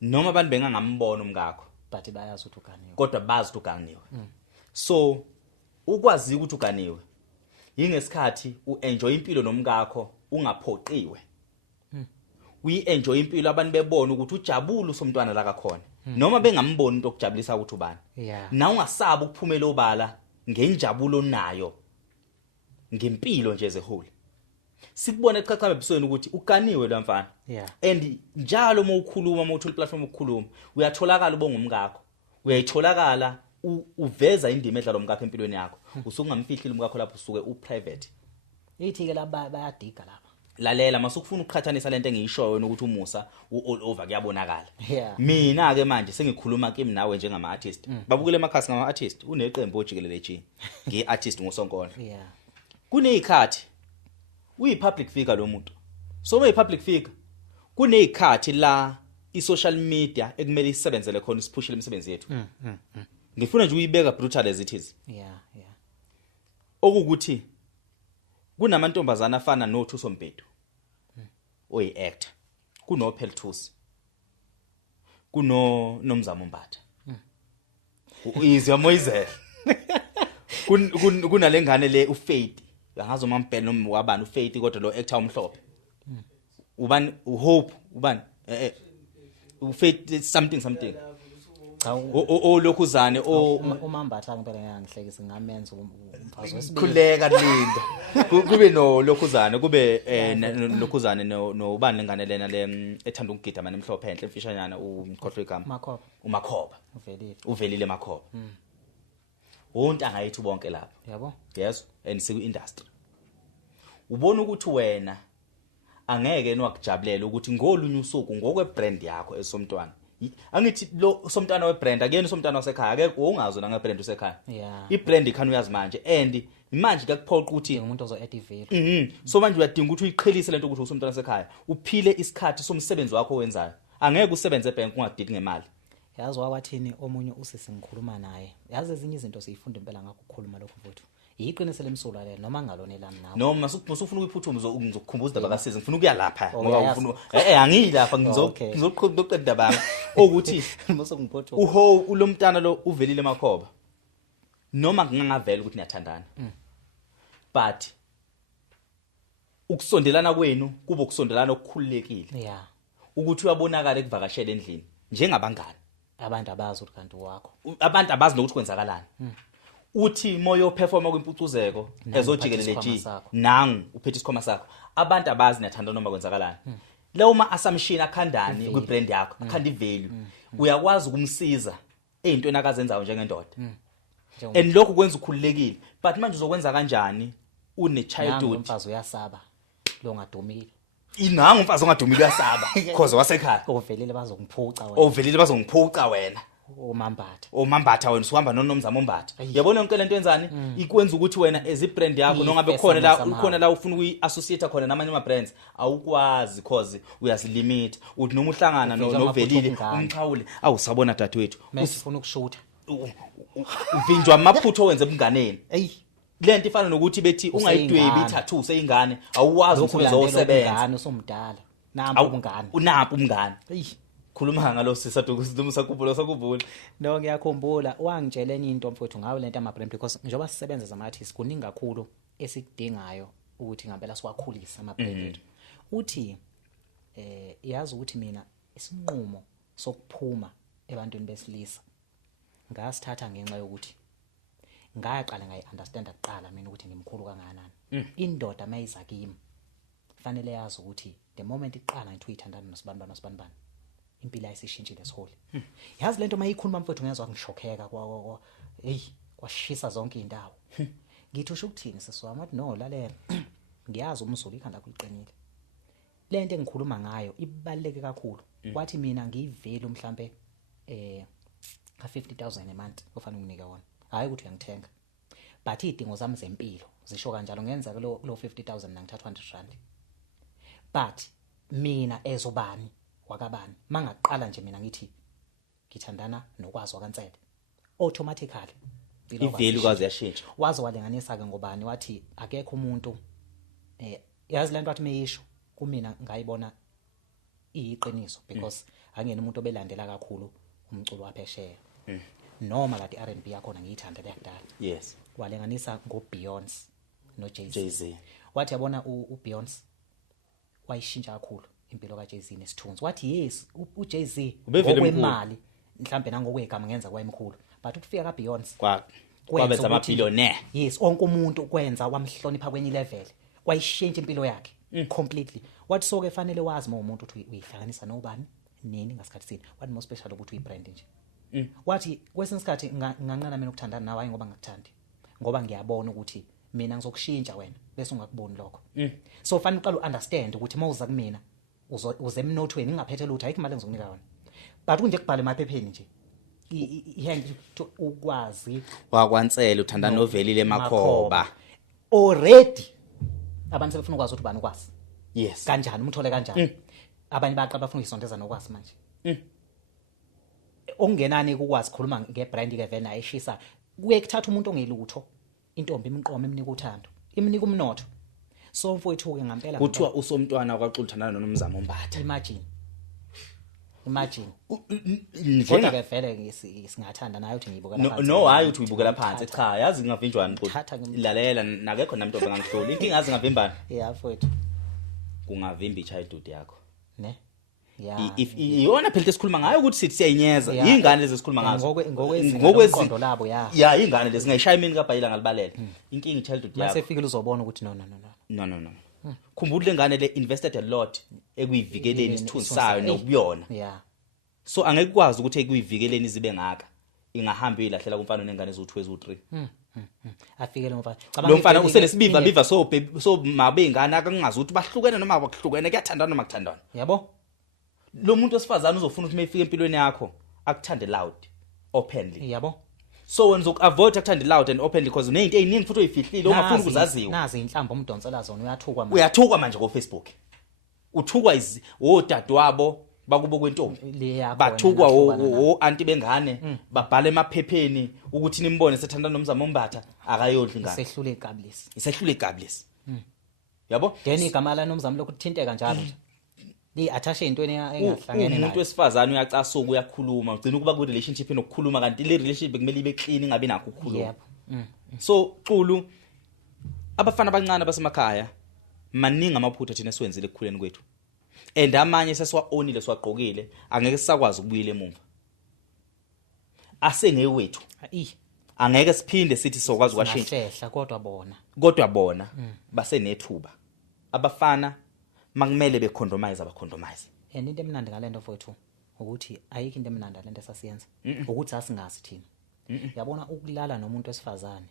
noma abantu bengangambona umngakho but bayazi ukuthi uganiwe kodwa bazi ukuthi uganiwe so ukwazi ukuthi uganiwe yingesikhathi uenjoy impilo nomngakho ungaphoqiwe uyi-enjoy impilo abantu bebona ukuthi ujabule usomntwana la kakhona noma bengamboni into okujabulisa ukuthi ubani na ungasabi ukuphumela obala ngenjabulo nayo ngempilo nje ezehole sikubona echachama ebusweni ukuthi uganiwe lo mfana and njalo uma ukhuluma uma uthola platform ukukhuluma uyatholakala ubonga umngakho uyayitholakala uveza indima edlala umngakho empilweni yakho usungamfihlile umngakho lapho usuke uprivate ithi ke laba bayadiga lapha lalela masukufuna ukuqhathanisa lento engiyishoyo wena ukuthi uMusa uall over kuyabonakala mina ke manje sengikhuluma kimi nawe njengama artist babukele emakhasi ngama artist uneqembu ojikelele nje ngi artist ngosonkolo kunezikhathi uyi public figure lo muntu so uma yi public figure kunezikhathi la i-social media ekumele isebenzele khona isiphushele imisebenzi yethu ngifuna nje uyibeka brutal as it is yeah okukuthi kunamantombazana afana noThuso Mpedu oyi-actor kunoPhel Thusi kunomzamo Mbatha izwa Moyizela kunalengane le uFaith angazi uMampela noma wabani uFaith kodwa lo actor omhlophe ubani uHope ubani uFaith something lokhuzane uMambatha ngempela ngiyahlekisa ngamenza umfazi wesibili khuleka Linda kube no lokhuzane kube lokhuzane no ubani lengane lena le ethanda ukugida manje emhlophe enhle emfishanyana umkhohlwe igama uMakhoba uvelile Makhoba wontanga yethu bonke lapha yabo yes and siku industry ubona ukuthi wena angeke nowakujabulela ukuthi ngolunye usuku ngokwe brand yakho esomntwana angithi lo somntwana webrand akuyena somntwana wasekhaya akekho ungazo na ngebrand usekhaya ibrand ikhana uyazi manje and manje kuyakuphoqa ukuthi umuntu ozo add value so manje uyadinga ukuthi uyiqhelise lento ukuthi usomntwana wasekhaya uphile isikhathi somsebenzi wakho owenzayo angeke usebenze ebank ungadidi ngemali yazi wawathini omunye usisi ngikhuluma naye yazi ezinye izinto siyifunda impela ngakho ukukhuluma lokho mfowethu iqiniso lemsulwa le noma ngalona elami nawe noma usufuna ukuphuthuma ngizokukhumbuza indaba kaSizi ngifuna ukuya lapha ngoba ufuna angilapha ngizoqeda indaba ukuthi musongiphothuma uho ulomntana lo uvelile Makhoba noma ngingavela ukuthi niyathandana but ukusondelana kwenu kube ukusondelana okukhululekile ukuthi uyabonakala ekuvakashela endlini njengabangani abantu abazi ukuthi kanti wakho abantu abazi nokuthi kwenzakalani uthi moyo performa kwimpucuzeko ezojikelele G nangu uphethe isikhoma sakho abantu abazi niyathanda noma kwenzakalani leyo ma assumption akhandani kwibrand yakho akhanda ivalue uyakwazi ukumsiza ezintweni akazenzayo njengendoda and lokho kwenza ukhululekile but manje uzokwenza kanjani une childhood umfazi uyasaba lo ngadumile inanga umfazi ongadumile uyasaba because wasekhaya ovelile bazongiphuca wena Omambatha wena usuhamba noNomzamo Mbatha yabona yonke lento enzani ikwenza ukuthi wena as ibrand yakho nongabe khona la ufuna ukuyiassociate khona namanye ama brands awukwazi because uyazilimit uthi noma uhlangana novelile umchawule awusabona dadewethu usifuna ukushutha uvinjwa amaphutho wenze ebunganeni lento ifana nokuthi bethi ungayidwebi i-tattoo seyingane awuwazi ukuthi uzosebenza ngane usomdala nampo ubungane unapho ubungane khuluma ngalo sisadukusidumo sakubula no ngiyakhumbula wangitshela enye into mfowethu ngawo lento ama brand because njoba sisebenza zama-artists kuningi kakhulu esikudingayo ukuthi ngempela siwakhulisa ama brand ethu uthi yazi ukuthi mina isinqumo sokuphuma ebantwini besilisa ngasithatha ngenxa yokuthi ngaqala ngayi-understand kuqala mina ukuthi ngimkhulu kangakanani indoda mayiza kimi fanele yazi ukuthi the moment iqala ngithi uyithandana nosibanibani impilo ayisishintshile siholi yazi lento mayikhuluma mfowethu ngezwe ngishokheka kwashisa zonke indawo ngithi usho ukuthini sesiwami wathi no lalela ngiyazi umzulu ikhanda kuyiqinile lento engikhuluma ngayo ibaluleke kakhulu wathi mina ngiyivele mhlambe ka 50,000 a month ofanele unginike wona hayi ukuthi uyangithenga but idingo zami zempilo zisho kanjalo ngenza lo 50,000 nangithatha 100 rand but mina ezobani wakabani mangaqala nje mina ngithi ngithandana nokwazi wakaNtsele automatically ivalue kaze yashintsha wazi walenganisa ke ngobani wathi akekho umuntu yazi lento wathi meyisho kumina ngayibona iyiqiniso because angena umuntu obelandela kakhulu umculo waphesheya noma kade R&B yakhona ngiyithandela yakudala yes walenganisa ngoBeyoncé noJay-Z wathi yabona uBeyoncé wayishintsha kakhulu impilo kaJay-Z nesithunzi wathi yes uJay-Z ngokwemali mhlambe nangokwegama ngenza kwayemkhulu but ukufika kaBeyoncé kwabenza ama-billionaire yes onke umuntu kwenza wamhlonipha kwenye level kwayishintsha impilo yakhe completely wathi so ke fanele wazi uma umuntu uthi uyihlanganisa nobani nini ngasikhathi sini wathi more special ukuthi uyibrand nje wathi kwesinye isikhathi nganqana mina ukuthandana nawe ngoba ngakuthandi ngoba ngiyabona ukuthi mina ngizokushintsha wena bese ungakuboni lokho so fanele uqale uunderstand ukuthi mawuza kumina uze emnothweni ngingaphethe lutho ayikho imali engizokunika yona but kunje kubhale emaphepheni nje ihand ukwazi wakwaNtsele uthandana novelile Makhoba already abantu sebefuna ukwazi ukuthi bani ukwazi yes kanjani umthole kanjani abanye baqaba bafuna ukuyisondeza nokwazi manje Ongenani ukwazi khuluma ngebrand ke vele ayishisa kuye kuthatha umuntu ongelutho intombi imqoma emnika uthando imnika umnotho so mfowethu ke ngempela kuthiwa usomntwana kwaXulu uthandana noMzamo Mbatha imagine njenga kodwa ke vele singathanda nayo ukuthi ngiyibukela phansi no hayi uthi uyibukela phansi cha yazi ngavinjwani Thatha qulu ngimthatha. lalela nakekho namntombi ngangihlola inkinga yazi ngavimbani yeah mfowethu kungavimba ichildhood yakho ne yeah if iyona phela esikhuluma ngayo ukuthi sithi siyayinyeza Yeah. ingane lezi esikhuluma ngazo ngokwezingqondo labo ya ingane lezi ngayishaya imini kaBhayila ngalibalela inkinga ichildhood yakho mase fikile uzobona ukuthi no khumbula lengane le invested a lot ekuyivikeleni isithunzi sayo nokubuyona yeah so angeke ukwazi ukuthi ekuyivikeleni izibe ngaka ingahamba ilahlela kumfana nengane eziwu2 eziwu3 afikele mfana lo mfana usenesibiva biva so mabe ingane akangazi ukuthi bahlukene noma abahlukene kuyathandana noma kuthandana yabo lo muntu osifazana uzofuna ukuthi mayifike empilweni yakho akuthande loud openly yabo so wenza ukuavoid akuthande loud and openly because unezinto eziningi futhi oyifihlile ongafuni ukuzaziwa nazi inhlamba umdonsela zona uyathukwa manje uyathukwa manje ko Facebook uthukwa odadewabo bakubo kwentombi bathukwa anti bengane babhala emaphepheni ukuthi nimbone sethandana noMzamo Mbatha akayodli ingane sehlule igablisi isehlule igablisi yabo then igama la noMzamo lokhu thinteka njalo li attach intweni engahlangene nayo umuntu wesifazana uyacasuka uyakhuluma ugcina ukuba ku relationship enokukhuluma kanti le relationship kumele ibe clean ingabe nakho ukukhuluma yebo so Xulu abafana abancane basemakhaya maningi amaphutha thina siwenzile ekukhuleni kwethu and amanye sesiwa-onile siwagqokile angeke sisakwazi ukubuyela emuva asengewethu angeke siphinde sithi sokwazi ukwashintsha kodwa bona basenethuba abafana makumele becondomize abacondomize and into emnandi ngalento mfowethu ukuthi ayikho into emnandi lento esasiyenza ukuthi asingazi thina yabona ukulala nomuntu wesifazane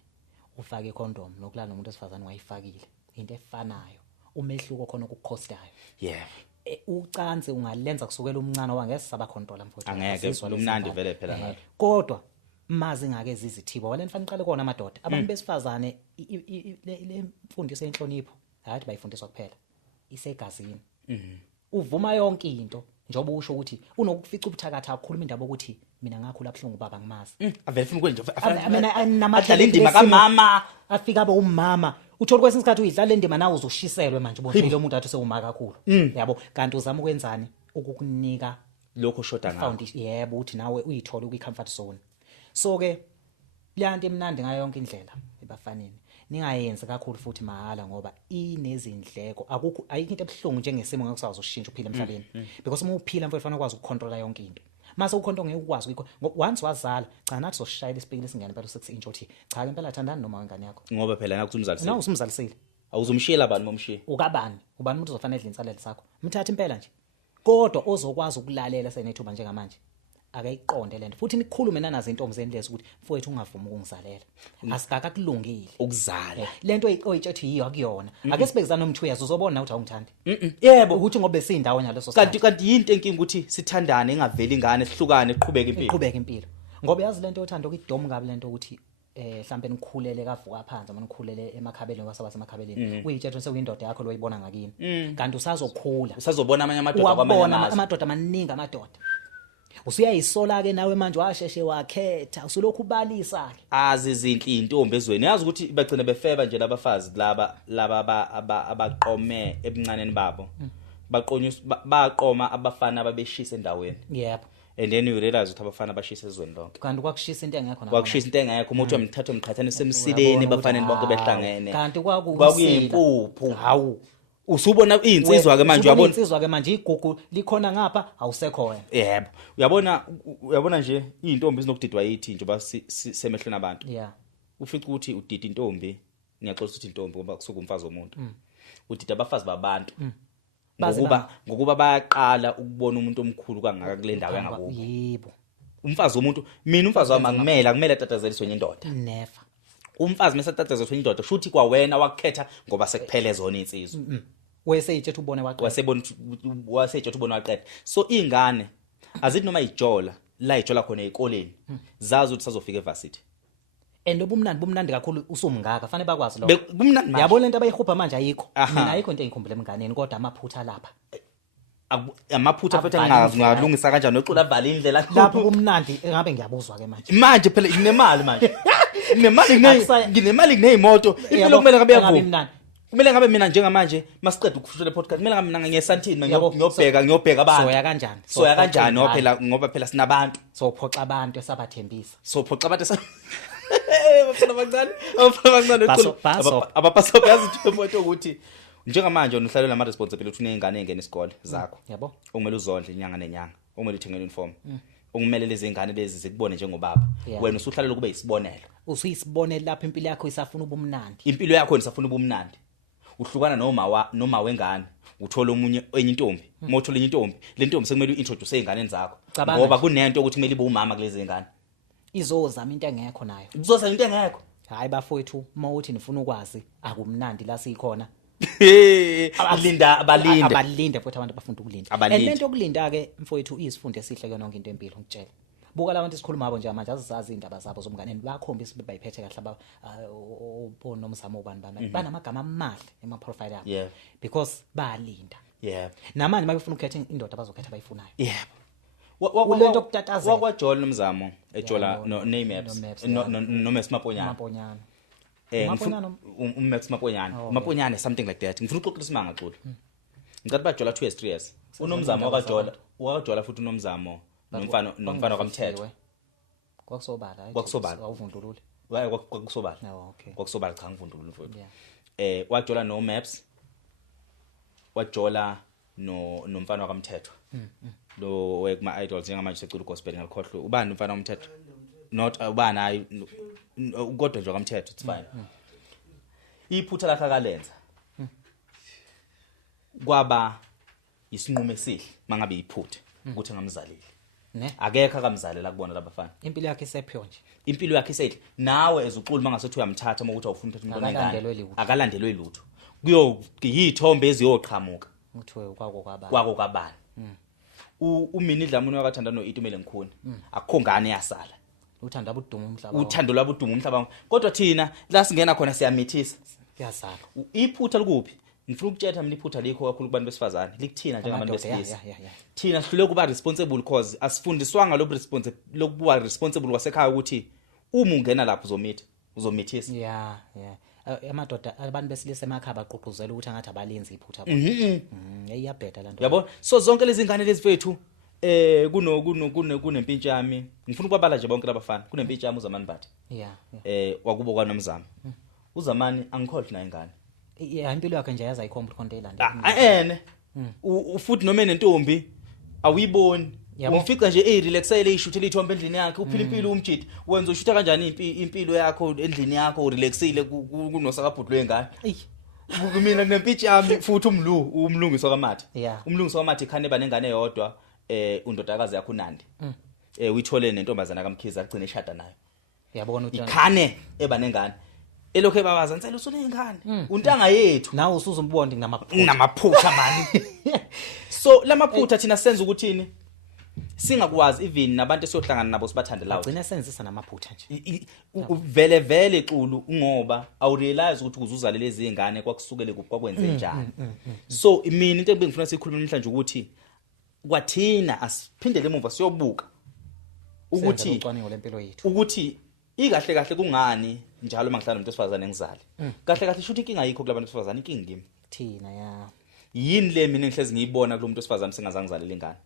ufake icondom nokulala nomuntu wesifazane wayifakile into efanayo umehluko khona ukukhostayo yeah ucansi ungalenza kusukela umncane wangesaba control mfowethu angeke lumnandi vele phela ngalo kodwa mazi ngake zizithiba wale mfana iqale kona amadoda abantu besifazane le mfundiso yenhlonipho hayi bayifundiswa kuphela isegazini uvuma yonke into njoba usho ukuthi unokufica ubuthakatha ukukhuluma indaba ukuthi mina ngakhula kubhlungu baba ngimazi avele funa kwenje mina namadlela indima kamama afika abe umama uthola kwesinye isikhathi uyidlala indima nawe uzoshiselwe manje ubonile umuntu athi sewuma kakhulu yabo kanti uzama ukwenzani ukukunika lokho shoda ngawo foundation yebo uthi nawe uyithola kwi-comfort zone so ke leyanto emnandi ngayo yonke indlela ebafaneni ningayenzi kakhulu futhi mahala ngoba inezindleko akukho ayikho into ebhlungu njengesimo ngekusazi ushintsha uphila emhlabeni because uma uphila mfowethu fanele ukwazi ukucontrola yonke into mase ukhonto ngeke ukwazi once wazala cha nathi soshayela isipikile singene phela u6 inch uthi cha ke impela thandana noma wengane yakho ngoba phela ngakuthi umzalisile nawe usumzalisile awuzumshiyela bani momshiye ubani umuntu uzofanele edla insalela sakho mthatha impela nje kodwa ozokwazi ukulalela senethuba njengamanje akayiqonde lento futhi nikhulume nanazo intombi zenilezi ukuthi mfowethu ungavumi ukungizalela asikaka kulungile ukuzala lento oyitshethi yiyo akuyona ake sibekezana nomthuyazi uzobona ukuthi awungithandi yebo ukuthi ngobe sindawo nyaleso kanti yinto enkingi ukuthi sithandane engaveli ingane sihlukane iqhubeke impilo ngoba yazi lento yothanda ukidom ngabe lento ukuthi mhlambe nikhulele kavuka phansi ama nikhulele emakhabeleni wasaba semakhabeleni uyitshetho sewindoda yakho lo uyibona ngakini kanti usazokhula usazobona amanye amadoda kwamanye amadoda amaningi amadoda usuyayisola ke nawe manje washeshe wakhetha usulokhu ubalisa ke azi izinhle intombi ezweni yazi ukuthi bagcina befeva nje labafazi laba abaqome ebuncaneni babo baqoma abafana ababeshisa endaweni yebo and then you realize ukuthi abafana bashisa ezweni lonke kanti kwakushisa into engekho na kwakushisa into engekho umuntu wamthatha umqhathanisa emsileni bafanele bonke behlangene kanti kwakuyimpuphu hawu usubona insizwa ke manje uyabona insizwa ke manje igugu likhona ngapha awusekho wena yebo uyabona nje izintombi zinokudidwa yithi njengoba semehlweni abantu yeah ufica ukuthi udida intombi ngiyaxolisa ukuthi intombi ngoba kusuka umfazi womuntu udida abafazi babantu ngokuba bayaqala ukubona umuntu omkhulu kangaka kule ndawo yangakubo yebo umfazi womuntu mina umfazi wami akumele atatazeliswe indoda never umfazi mesatatazeliswe indoda shuthi kwa wena wakhetha ngoba sekuphele zona insizwe weseyithethe ubone waqeda waseyithethe ubone waqeda so ingane azithi noma ijola la ijola khona ezikoleni zazi ukuthi sazofika evarsity and ubumnandi kakhulu usumngaka fanele bakwazi lokho kumnandi yabo lento abayihubha manje ayikho mina ayikho into engikhumbule emnganeni kodwa amaphutha lapha amaphutha futhi ngalungisa kanjani noqula avala indlela lapho kumnandi engabe ngiyabuzwa ke manje phela nginemali manje nginemali kunezimoto impilo kumele ngabe yavuma kumele ngabe mina njengamanje masiqeda ukufushela podcast kumele ngabe mina ngesantini ngiyobheka abantu soya kanjani ngoba phela sinabantu sophoxa abantu esabathembisa abaphasaphela yazithomoto ukuthi njengamanje unohlalela ama responsibility unezingane engene isikole zakho yabo okumele uzondle inyanga nenyanga okumele uthengele uniform okumele lezi zingane lezi zikubone njengobaba wena usuhlalela kube isibonelo usuyisibonelo lapho impilo yakho isafuna ubumnandi impilo yakho isafuna ubumnandi uhlukana noma wengane uthola omunye enye intombi mothola enye intombi le ntombi sekumele uintroduce einganeni zakho ngoba kunento ukuthi kumele ibe umama kulezi zingane izozama into engekho nayo uzozama into engekho hayi bafowethu mawuthi nifuna ukwazi akumnandi la sikhona abalinde futhi abantu abafunda ukulinda lento yokulinda ke mfowethu isifundo esihle ke nonke into empilo ngitshela buka labantu esikhuluma ngabo nje manje azazi indaba zabo zomnganeni bakhombisa bayiphethe kahle onomzamo ubani banamagama amahle ema profile yabo because bayalinda namanje mabefuna ukukhetha indoda abazokhetha abayifunayo lento okutatazela wakwaJola nomzamo eJola name apps no Max Maponyana Max Maponyana something like that ngifuna uxoxela isimanga xolo ngicathi baJola 2 years 3 years unomzamo wakwaJola futhi unomzamo nomfana kaMthetho kwakusobala awuvundulule kwakusobala okay kwakusobala cha ngivundulule mfowethu waJola no Maps waJola nomfana kaMthetho lo wekuma idols njengamanje secula gospel ngalikhohlwe ubani umfana kaMthetho not ubani hayi kodwa nje kaMthetho it's fine iphutha lakhe akalenza kwaba isinqumo esihle mangabe iphutha ukuthi ngamzalile akekho akamzalela kubona labafana impilo yakhe isepho nje impilo yakhe isehle nawe ezuxulu mangasethi uyamthatha uma ukuthi awufuna ukuthatha umuntu ongekani akalandelwe lutho kuyo yithombe eziyoqhamuka uthiwe kwako kwabani umini Dlamini wakathanda noItumele Mkhuni akukho ngane yasala uthanda abudumo umhlaba uthando lwabudumo umhlaba kodwa thina la singena khona siyamithisa kuyazala iphutha likuphi ngifuna ukutshela mina iphutha likho kakhulu kubantu besifazane likuthina njengabantu besilisa thina sihlule kuba responsible cause asifundiswanga lokuba responsible kwasekhaya ukuthi uma ungena lapho uzomithisa amadoda abantu besilisa emakhaya baqhuquzela ukuthi angathi abalenzi iphutha iyabheda lanto yabo so zonke lezi ngane lezi fethu kunempintshi yami ngifuna ukubabala nje bonke labafana kunempintshi yami uZamani Bathi wakubo kwaNomzamo uZamani angikhohlwa naye ingane impilo yakhe nje yaza ikhomba konke elandela futhi noma enentombi awuyiboni umfica nje relaxele ishuthele ithombe endlini yakhe uphila impilo umjidi wenza ushutha kanjani impilo yakho endlini yakho urelaxile kunosakabhudu lwengane mina kunempintshi yami futhi umlungiswa kaMathi umlungiswa kaMathi ikhane banengane eyodwa undodakazi yakho uNandi uyithole nentombazana kaMkhize agcine eshada nayo yabona ukuthi ikhane ebanengane elokho ebabaza nsela usunengane untanga yethu nawe usuzumbonde namaphutha mani so lamaphutha thina senza ukuthini singakwazi even nabantu esiyohlangana nabo sibathandelayo agcina senzisa namaphutha nje vele exulu ngoba awurealize ukuthi ukuzuzale lezi zingane kwakusukele kuphi kwakwenze njani so mina into ebengifuna sikhuluma namhlanje ukuthi kwathina asiphindele emuva siyobuka ukuthi ucwaningo lempilo yethu ukuthi ikahle kahle kungani njalo mangihlala nomuntu esifazane ngizale kahle kahle shuthi inkinga yikho kulabantu besifazane inkinga ngimi thina yini le mina engihlezi ngiyibona kulomuntu esifazane singazange ngizalele ingane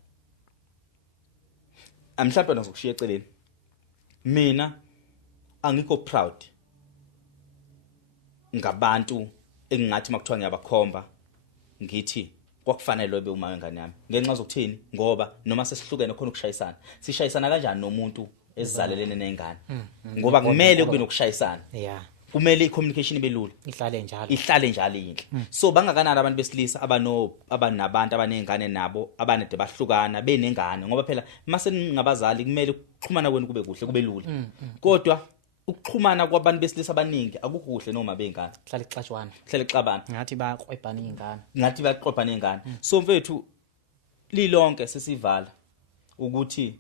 amhlawumbe nazokushiya eceleni mina angikho proud ngabantu engingathi makuthiwa ngiyabakhomba ngithi kwakufanele ube uma wengane yami ngenxa zokuthini ngoba noma sesihlukene khona ukushayisana sishayisana kanjani nomuntu esizalelene nengane ngoba kumele kube nokushayisana kumele icommunication ibe lula ihlale njalo inhle so bangakanani abantu besilisa abanabantu abanezingane nabo abanede bahlukana benengane ngoba phela mase ningabazali kumele ukuxhumana kwenu kube kuhle kube lula kodwa ukuxhumana kwabantu besilisa abaningi akukuhle noma bengane hlale ixaxwana hlale xabana ngathi bayaqwebhana izingane baqophana izingane so mfethu lilonke sesivala ukuthi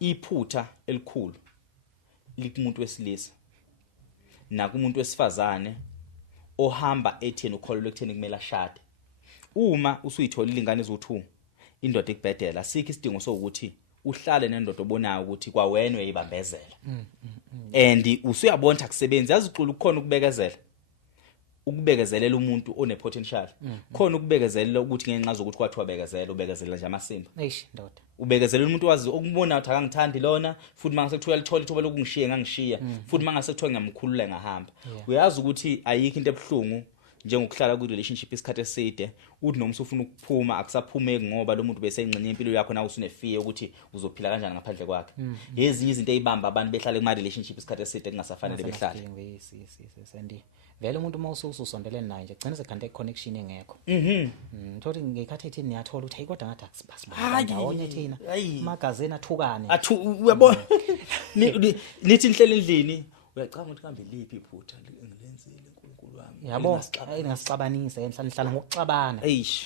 iphutha elikhulu likumuntu wesilisa nakumuntu wesifazane ohamba etheni ukholelwa ekutheni kumele ashade uma usuyitholile ingane eziwu2 indoda ikubhedela sikho isidingo sokuthi uhlale nendoda obonayo ukuthi kwawena uyayibambezela and usuyabona akusebenzi yaziqulu kukhona ukubekezelela umuntu one potential khona ukubekezelela ukuthi ngenxa zokuthi kwathiwa ubekezela nje amasimba eish ndoda ubekezelela umuntu wazi ukubona ukuthi akangithandi lona futhi mangase kuthiwa lithola ithuba lokungishiya ngangishiya futhi mangase kuthiwa ngiyamkhulula ngahamba uyazi ukuthi ayikho into ebuhlungu njengokuhlala ku relationship isikhathi eside uthi noma usufuna ukuphuma akusaphumeki ngoba lo muntu bese engcinye impilo yakho nawe usunefear ukuthi uzophila kanjani ngaphandle kwakhe ezinye izinto ezibamba abantu behlala kuma relationship isikhathi eside kungasafanele behlale sendi vele umuntu mawususondelene naye nje gcina sekhanda connection engekho thothi ngekhathi ethini niyathola ukuthi hey kodwa ngathi akusibasiba ndawonye thina magazini athukane uyabona nithi inhlelo endlini uyacanga ukuthi kambe liphi iphutha ngilenzile uNkulunkulu wami yabo ngasicabanise enhlala ngokucabana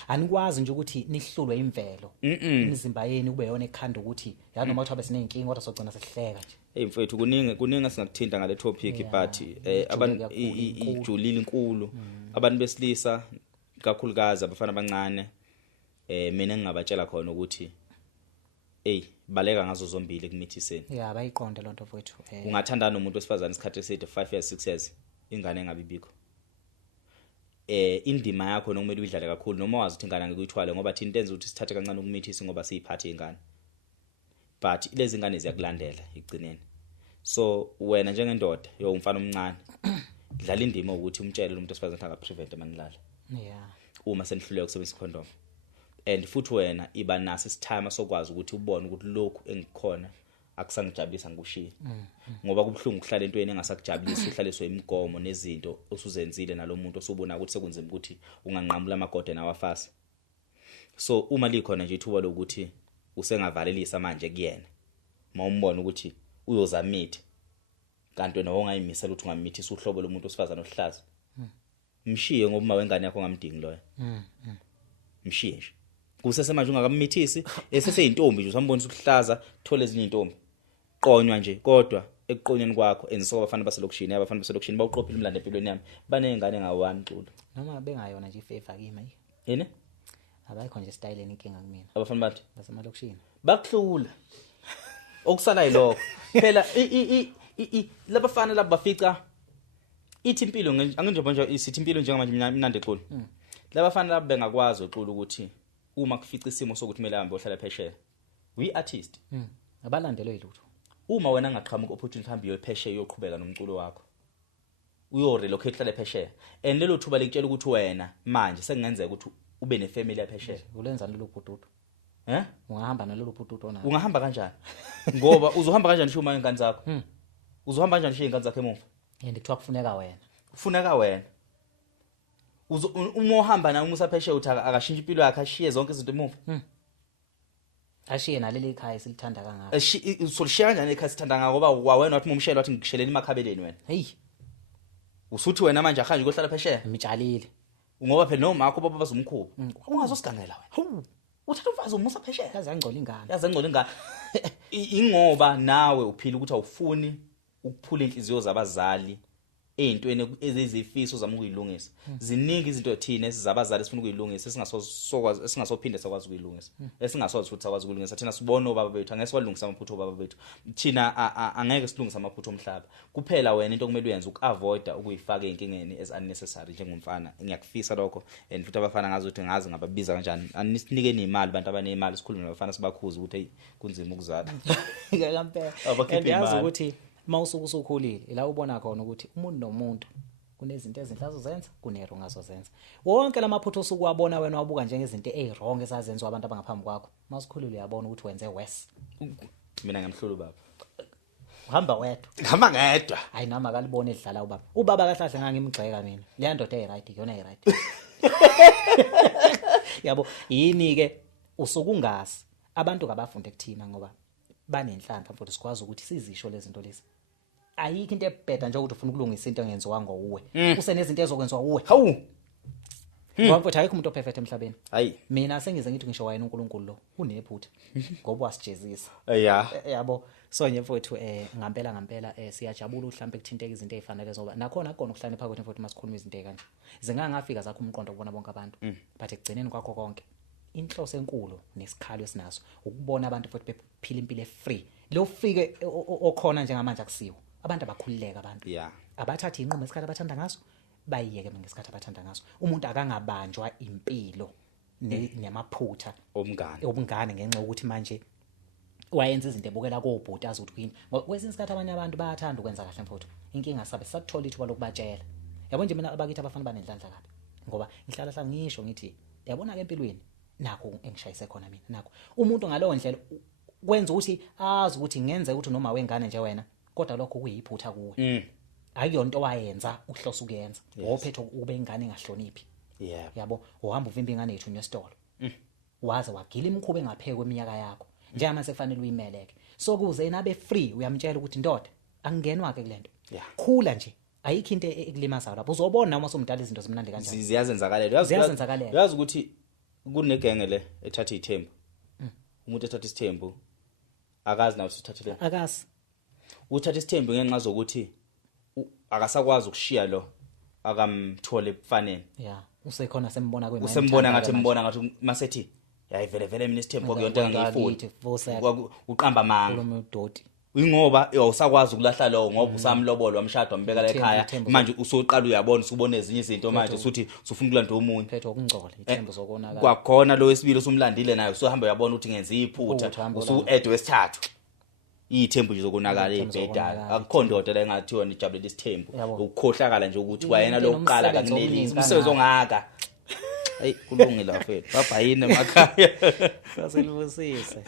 anikwazi nje ukuthi nihlulwe imvelo imizimba yenu kube yona ekhanda ukuthi ya noma uthabe sinenkingi kodwa sogcina sesihleka nje hey mfethu kuningi singakuthinta ngale topic but abantu ijulile inkulu abantu besilisa kakhulukazi abafana abancane mina ngingabatshela khona ukuthi baleka ngazo zombili kumithiseni bayiqonde lonto mfethu ungathandana nomuntu wesifazane isikhathi eside 5 years 6 years ingane engabibikho indima yakho nokumele uyidlale kakhulu noma wazi ukuthi ingane angeke uyithwale ngoba thina intenza ukuthi sithathe kancane ukumithisa ngoba siyiphathe ingane but lezi ngane ziyakulandela igcineni so wena njengendoda umfana omncane dlala indima ukuthi umtshele umuntu wesifazane ukuthi akaprevent manilala uma senihluleka ukusebenzisa condom and futhi wena iba naso isithama sokwazi ukuthi ubone ukuthi lokhu engikhona akusangijabulisa ngikushiye ngoba kubhlungu ukuhlala entweni engasakujabulisa uhlaliswe imigomo nezinto osuzenzile nalomuntu osubona ukuthi sekunzima ukuthi unganqamula amagoda nawafasa so uma likhona nje ithuba lokuthi usengavalelisa manje kuyena mawumbona ukuthi uyozamitha kanti wena ongayimisela ukuthi ungamithisa uhlobo lomuntu osifazana ohlaza mshiye ngoba uma wengane yakho ngamdingi loyo mshiye nje kusese manje ungakamithisi eseseyintombi nje usambonisa ukuhlaza thole ezinye intombi qonywa nje kodwa ekuqonyeni kwakho enziso abafana baselokishini bawuqophile umlando empilweni yami banezingane nga1 xulu noma bengayona nje ifavor kimi yini abayikho nje style inkinga kumina abafana bathi basemalokishini bakuhlula okusala yilokho phela labafana laba bafica ithi impilo anginjengoba nje isithi impilo njengamanje mnandi xulu labafana laba bengakwazi uxulu ukuthi uma kufica isimo sokuthi kumele ahambe ohlala phesheya we artist abalandelwe yilutho uma wena ngaqhamuka opportunity hambe yophesheya uyoqhubeka nomculo wakho uyorelocate hlala phesheya and lelo thuba likutshela ukuthi wena manje sekungenzeka ukuthi ube nefamily yaphesheya ulenza lelo bhututu ungahamba nalelo bhututu ona ungahamba kanjani ngoba uzohamba kanjani shuma ingane zakho uzohamba kanjani shiye ingane zakho emuva kuthiwa kufuneka wena uma uhamba nawe umusaphesheya uthi akashintsha impilo yakhe ashiye zonke izinto emuva ashiye naleli ekhaya silithanda kangaka usolishiya kanjani ekhaya sithanda ngako ngoba kwawena wathi umshelo wathi ngisheleni emakhabeleni wena usuthi wena manje ahanje kohlala phesheya imitshalile ngoba phela noma akho baba bazomkhuba ungazosigangela wena uthatha umfazi umusa phesheya yazi angcola ingane ingoba nawe uphila ukuthi awufuni ukuphula inhliziyo zabazali ezintweni ezizifiso zama ukuyilungisa ziningi izinto thina esizabazali sifuna ukuyilungisa esingasophinde sakwazi ukuyilungisa esingasoze futhi sakwazi ukuyilungisa thina sibona obaba bethu angeke siwalungisa amaphutho obaba bethu thina angeke silungisa amaphutho omhlaba kuphela wena into okumele uyenze ukuavoid ukuyifaka einkingeni as unnecessary njengomfana ngiyakufisa lokho and futhi abafana ngazi ukuthi ngazi ngababiza kanjani anisinike imali abantu abanezimali sikhulume nabafana sibakhuza ukuthi hey kunzima ukuzala ngempela and yazi ukuthi mawusuku usukhulile la ubona khona ukuthi umuntu nomuntu kunezinto ezinhle azozenza kunero ngazozenza wonke lamaphutho osukwabona wena wabuka njengezinto ezirong esazenzwa abantu abangaphambi kwakho mawusikhulile uyabona ukuthi wenze worse mina ngamhlulu baba uhamba wedwa ngihamba ngedwa hayi nami akalibone edlala ubaba kahlahle ngangimgxeka mina le ndoda eyiright iyona eyiright yabo yini ke usukungazi abantu kabafunde kuthina ngoba banenhlanhla futhi sikwazi ukuthi sizisho lezi zinto lezi ayikho into ebheda nje ukuthi ufuna ukulungisa into engenziwa nguwe usenezinto ezokwenziwa uwe hawu ngoba mfowethu ayikho umuntu opefect emhlabeni. Hayi. Mina sengize ngithi ngisho wayena uNkulunkulu lo unephutha ngoba wasijezisa. Yeah. Yabo so nje mfowethu ngampela siyajabula uhlambe kuthinteka izinto ezifanele zoba nakhona akona ukuhlanipha kwethu mfowethu masikhuluma izinto ezikanje. Zingangafika zakho umqondo kubona bonke abantu but ekugcineni kwakho konke inhloso enkulu nesikhalo esinaso ukubona abantu futhi bephila impilo efree. Lo free okhona njengamanje akusiwo. Abantu abakhulileka abantu. Yeah. Abathathi inqumo esikhathi abathanda ngaso bayiyeke ngesikhathi abathanda ngaso. Umuntu akangabanjwa impilo nemaphutha obungane ngenxa ukuthi manje wayenza izinto ebukela kobhuti azi ukuthi kuyini. Kwesinye isikhathi abanye abantu bayathanda ukwenza kahle mfowethu. Inkinga sabe sakuthola ithuba lokubatshela. Yabo nje mina abakithi abafana banenhlanhla kabi. Ngoba ngihlala ngisho ngithi yabona ke empilweni nakho engishayise khona mina nakho. Umuntu ngalowo ndlela kwenza ukuthi azi ukuthi ngenze ukuthi noma wengane nje wena kodwa lokho kuyiphutha kuwe. Ayiyonto wayenza uhloso ukuyenza. Wophethe ube ingane engahloniphi. Yeah. Yabo uhamba uvimba ingane yethu nyesitolo. Waze wagila imikhuba engapheke kweminyaka yakho. Njengoba sekufanele uyimeleke. So kuze nabe free uyamtshela ukuthi ndoda angenwa ke kulento. Khula nje. Ayikho into ekulimazayo lapho. Uzobona uma somdala izinto zimnandi kanjani. Ziyazenzakalela. Ziyazenzakalela. Uyazi ukuthi kunegenge le ethatha ithembu. Umuntu ethatha isithembu akazi nawo sithathele. Akazi. Uthatha isithembu ngenxa zokuthi akasakwazi ukushiya lo akamthole ebufaneni. Yeah. Usekhona sembona kwena. Usembona ngathi masethi yayivele mina isithembu okuyonto engiyifuni. Uqamba manga. Umdoti. Ingoba awusakwazi ukulahla lo ngoba usamlobolo wamshado wambeka la ekhaya manje usoqala uyabona usubona ezinye izinto manje usuthi usufuna ukulanda umunye phethe okungcola ithembu zokonakala kwakhona lo wesibili usumlandile naye usohamba uyabona ukuthi ngenza iphutha usu-add wesithathu ithembu nje zokonakala ebhedala akukho ndoda la engathiwa nijabulela isithembu ukukhohlakala nje ukuthi kwayena lo kuqala kakunelisi umsebenzi ongaka hey kulungile afethu baba yini emakhaya saselivusise